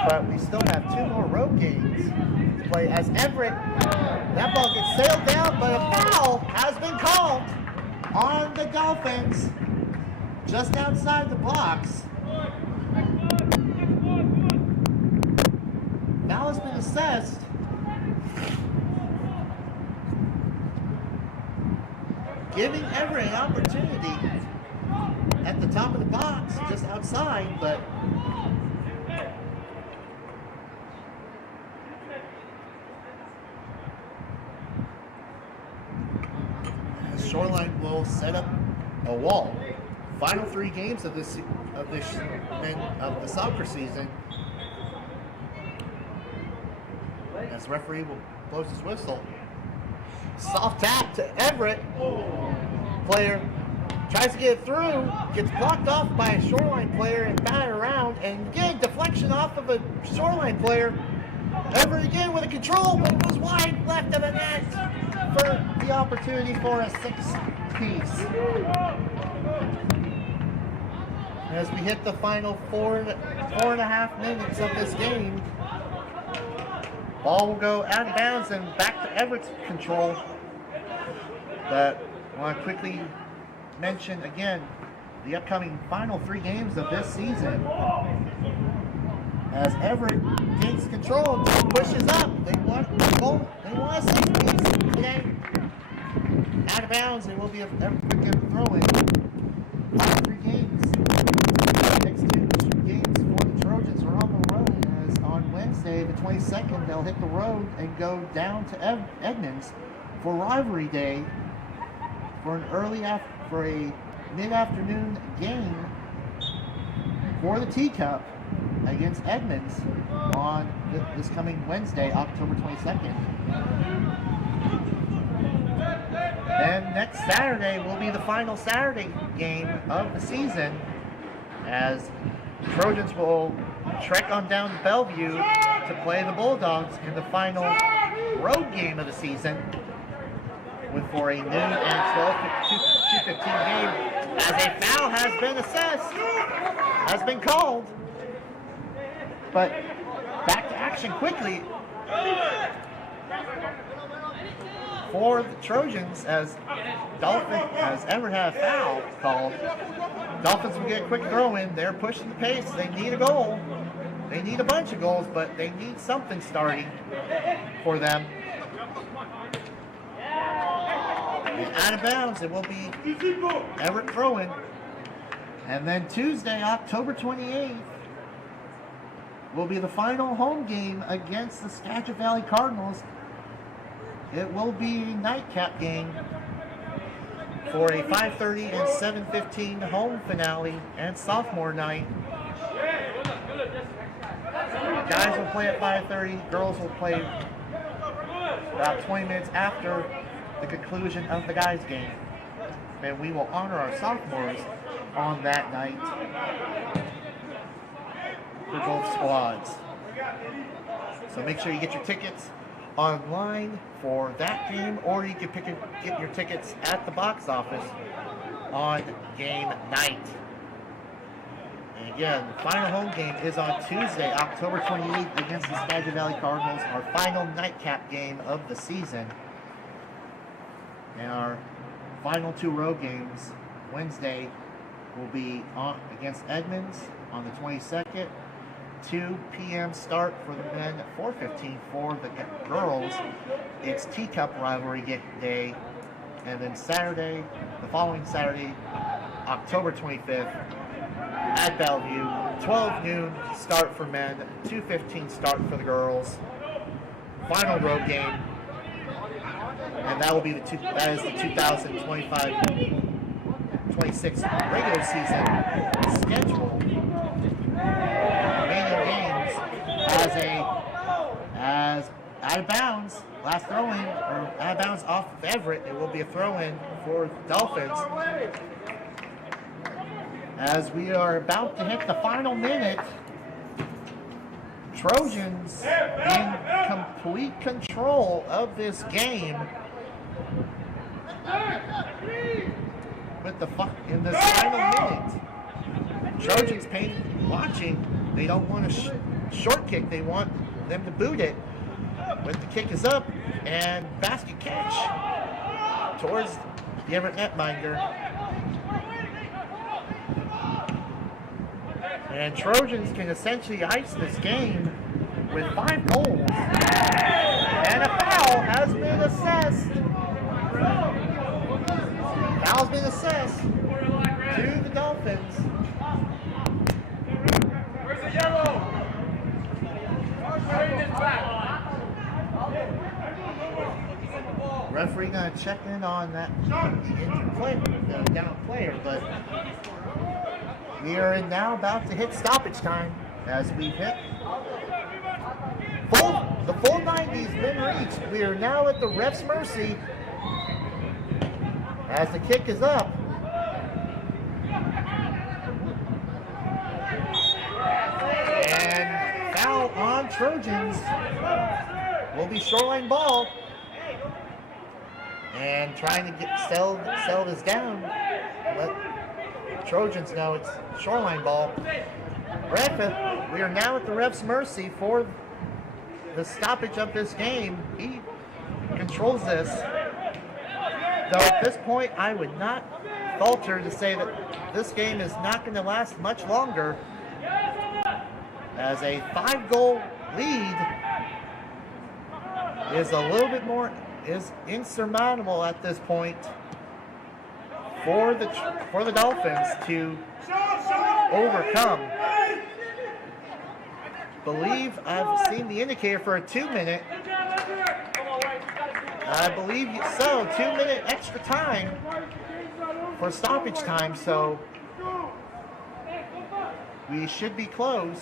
but we still have 2 more road games to play as Everett. That ball gets sailed down, but a foul has been called on the Dolphins just outside the box. Foul has been assessed. Giving Everett an opportunity at the top of the box, just outside, but Shoreline will set up a wall. Final 3 games of the soccer season. As referee will blow his whistle. Soft tap to Everett. Player tries to get it through, gets blocked off by a Shoreline player and batted around, and again, deflection off of a Shoreline player. Everett again with a control, but goes wide left of the net for the opportunity for a 6-piece. As we hit the final four and a half minutes of this game, ball will go out of bounds and back to Everett's control. But I want to quickly mention again the upcoming final 3 games of this season. As Everett takes control, pushes up. They want a goal. They want a 6-piece today. Out of bounds. It will be a quick throw-in. Last 3 games. Next 2 games for the Trojans are on the road. As on Wednesday, the 22nd, they'll hit the road and go down to Edmonds for Rivalry Day for a mid-afternoon game for the Teacup against Edmonds on this coming Wednesday, October 22nd. Then next Saturday will be the final Saturday game of the season, as Trojans will trek on down to Bellevue to play the Bulldogs in the final road game of the season, for a noon and 2:15 game, as a foul has been called. But back to action quickly for the Trojans, as Everett had a foul called. Dolphins will get a quick throw in. They're pushing the pace. They need a goal. They need a bunch of goals, but they need something starting for them. And out of bounds, it will be Everett throwing. And then Tuesday, October 28th, will be the final home game against the Skagit Valley Cardinals. It will be a nightcap game for a 5:30 and 7:15 home finale and sophomore night. Guys will play at 5:30, girls will play about 20 minutes after the conclusion of the guys' game. And we will honor our sophomores on that night for both squads. So make sure you get your tickets online for that game, or you can get your tickets at the box office on game night. And again, the final home game is on Tuesday, October 28th against the Skagit Valley Cardinals, our final nightcap game of the season. And our final 2 road games, Wednesday, will be against Edmonds on the 22nd. 2 p.m. start for the men, 4:15 for the girls. It's Teacup rivalry day. And then Saturday, the following Saturday, October 25th, at Bellevue, 12 noon start for men, 2:15 start for the girls. Final road game. And that will be the 2025-26 regular season schedule. Remaining games as out of bounds, last throw-in, or out of bounds off of Everett. It will be a throw-in for Dolphins. As we are about to hit the final minute, Trojans in complete control of this game. With in this final minute, Trojans watching. They don't want a short kick. They want them to boot it. But the kick is up and basket catch towards the Everett netminder. And Trojans can essentially ice this game with 5 goals. And a foul has been assessed. Foul's been assessed to the Dolphins. Where's the yellow? Referee gonna check in on that injured player, the down player, but we are now about to hit stoppage time as we hit the full 90's been reached. We are now at the ref's mercy as the kick is up. And foul on Trojans. Will be Shoreline ball. And trying to settle this down. Let Trojans know it's Shoreline ball. Ref, we are now at the ref's mercy for the stoppage of this game. He controls this. Though at this point, I would not falter to say that this game is not going to last much longer, as a 5-goal lead is a little bit more insurmountable at this point for the Dolphins to overcome. Believe I've seen the indicator for a 2-minute. I believe so. 2-minute extra time for stoppage time, so we should be close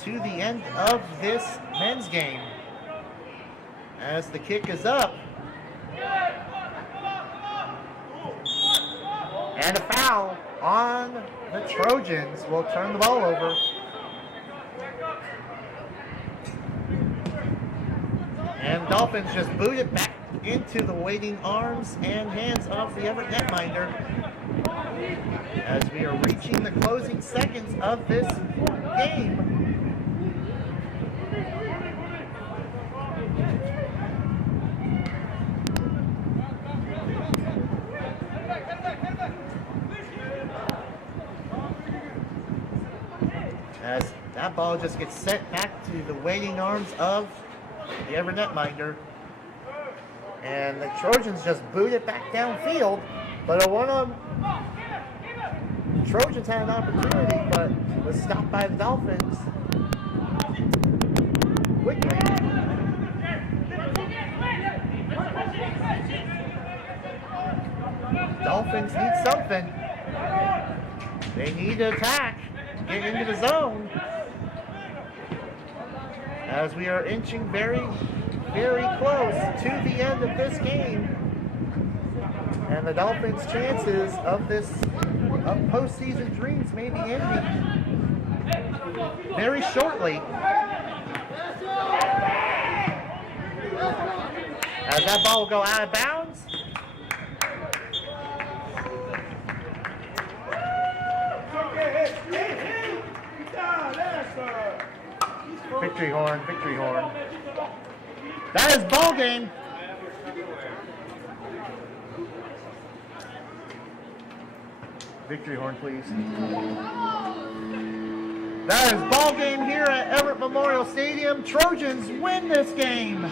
to the end of this men's game. As the kick is up. And a foul on the Trojans will turn the ball over. And the Dolphins just boot it back into the waiting arms and hands of the Everett netminder as we are reaching the closing seconds of this game. As that ball just gets sent back to the waiting arms of the Everett netminder. And the Trojans just boot it back downfield, but Trojans had an opportunity, but was stopped by the Dolphins quickly. Dolphins need something. They need to attack, get into the zone, as we are inching very, very close to the end of this game. And the Dolphins' chances of postseason dreams may be ending very shortly. As that ball will go out of bounds. Victory horn, victory horn. That is ball game. Victory horn, please. That is ball game here at Everett Memorial Stadium. Trojans win this game.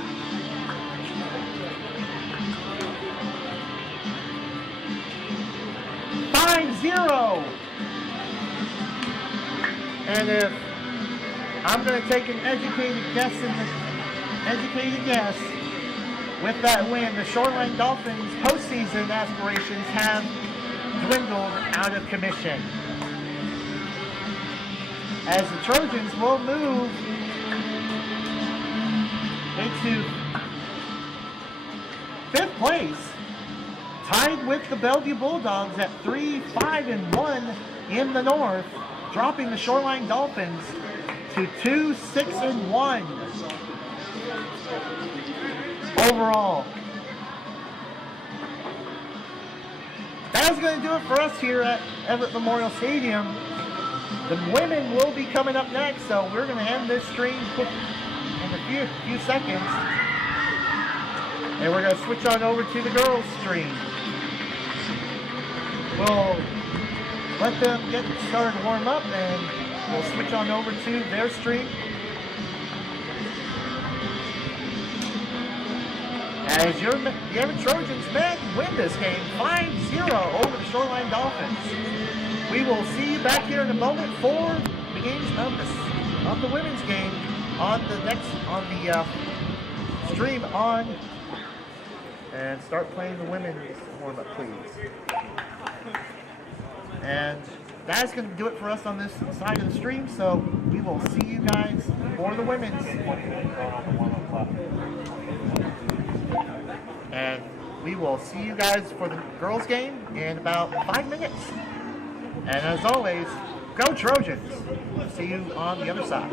(5-0). And if I'm going to take an educated guess with that win, the Shoreline Dolphins postseason aspirations have dwindled out of commission, as the Trojans will move into 5th place, tied with the Bellevue Bulldogs at 3-5-1 in the North, dropping the Shoreline Dolphins to 2-6-1 overall. That's going to do it for us here at Everett Memorial Stadium. The women will be coming up next, so we're going to end this stream in a few seconds. And we're going to switch on over to the girls' stream. We'll let them get started to warm up, and we'll switch on over to their stream. As the Everett Trojans men win this game 5-0 over the Shoreline Dolphins. We will see you back here in a moment for the games of the women's game on the stream on, and start playing the women's warm up, please. And that's going to do it for us on this side of the stream, so we will see you guys for the women's. And we we will see you guys for the girls' game in about 5 minutes. And as always, go Trojans. See you on the other side.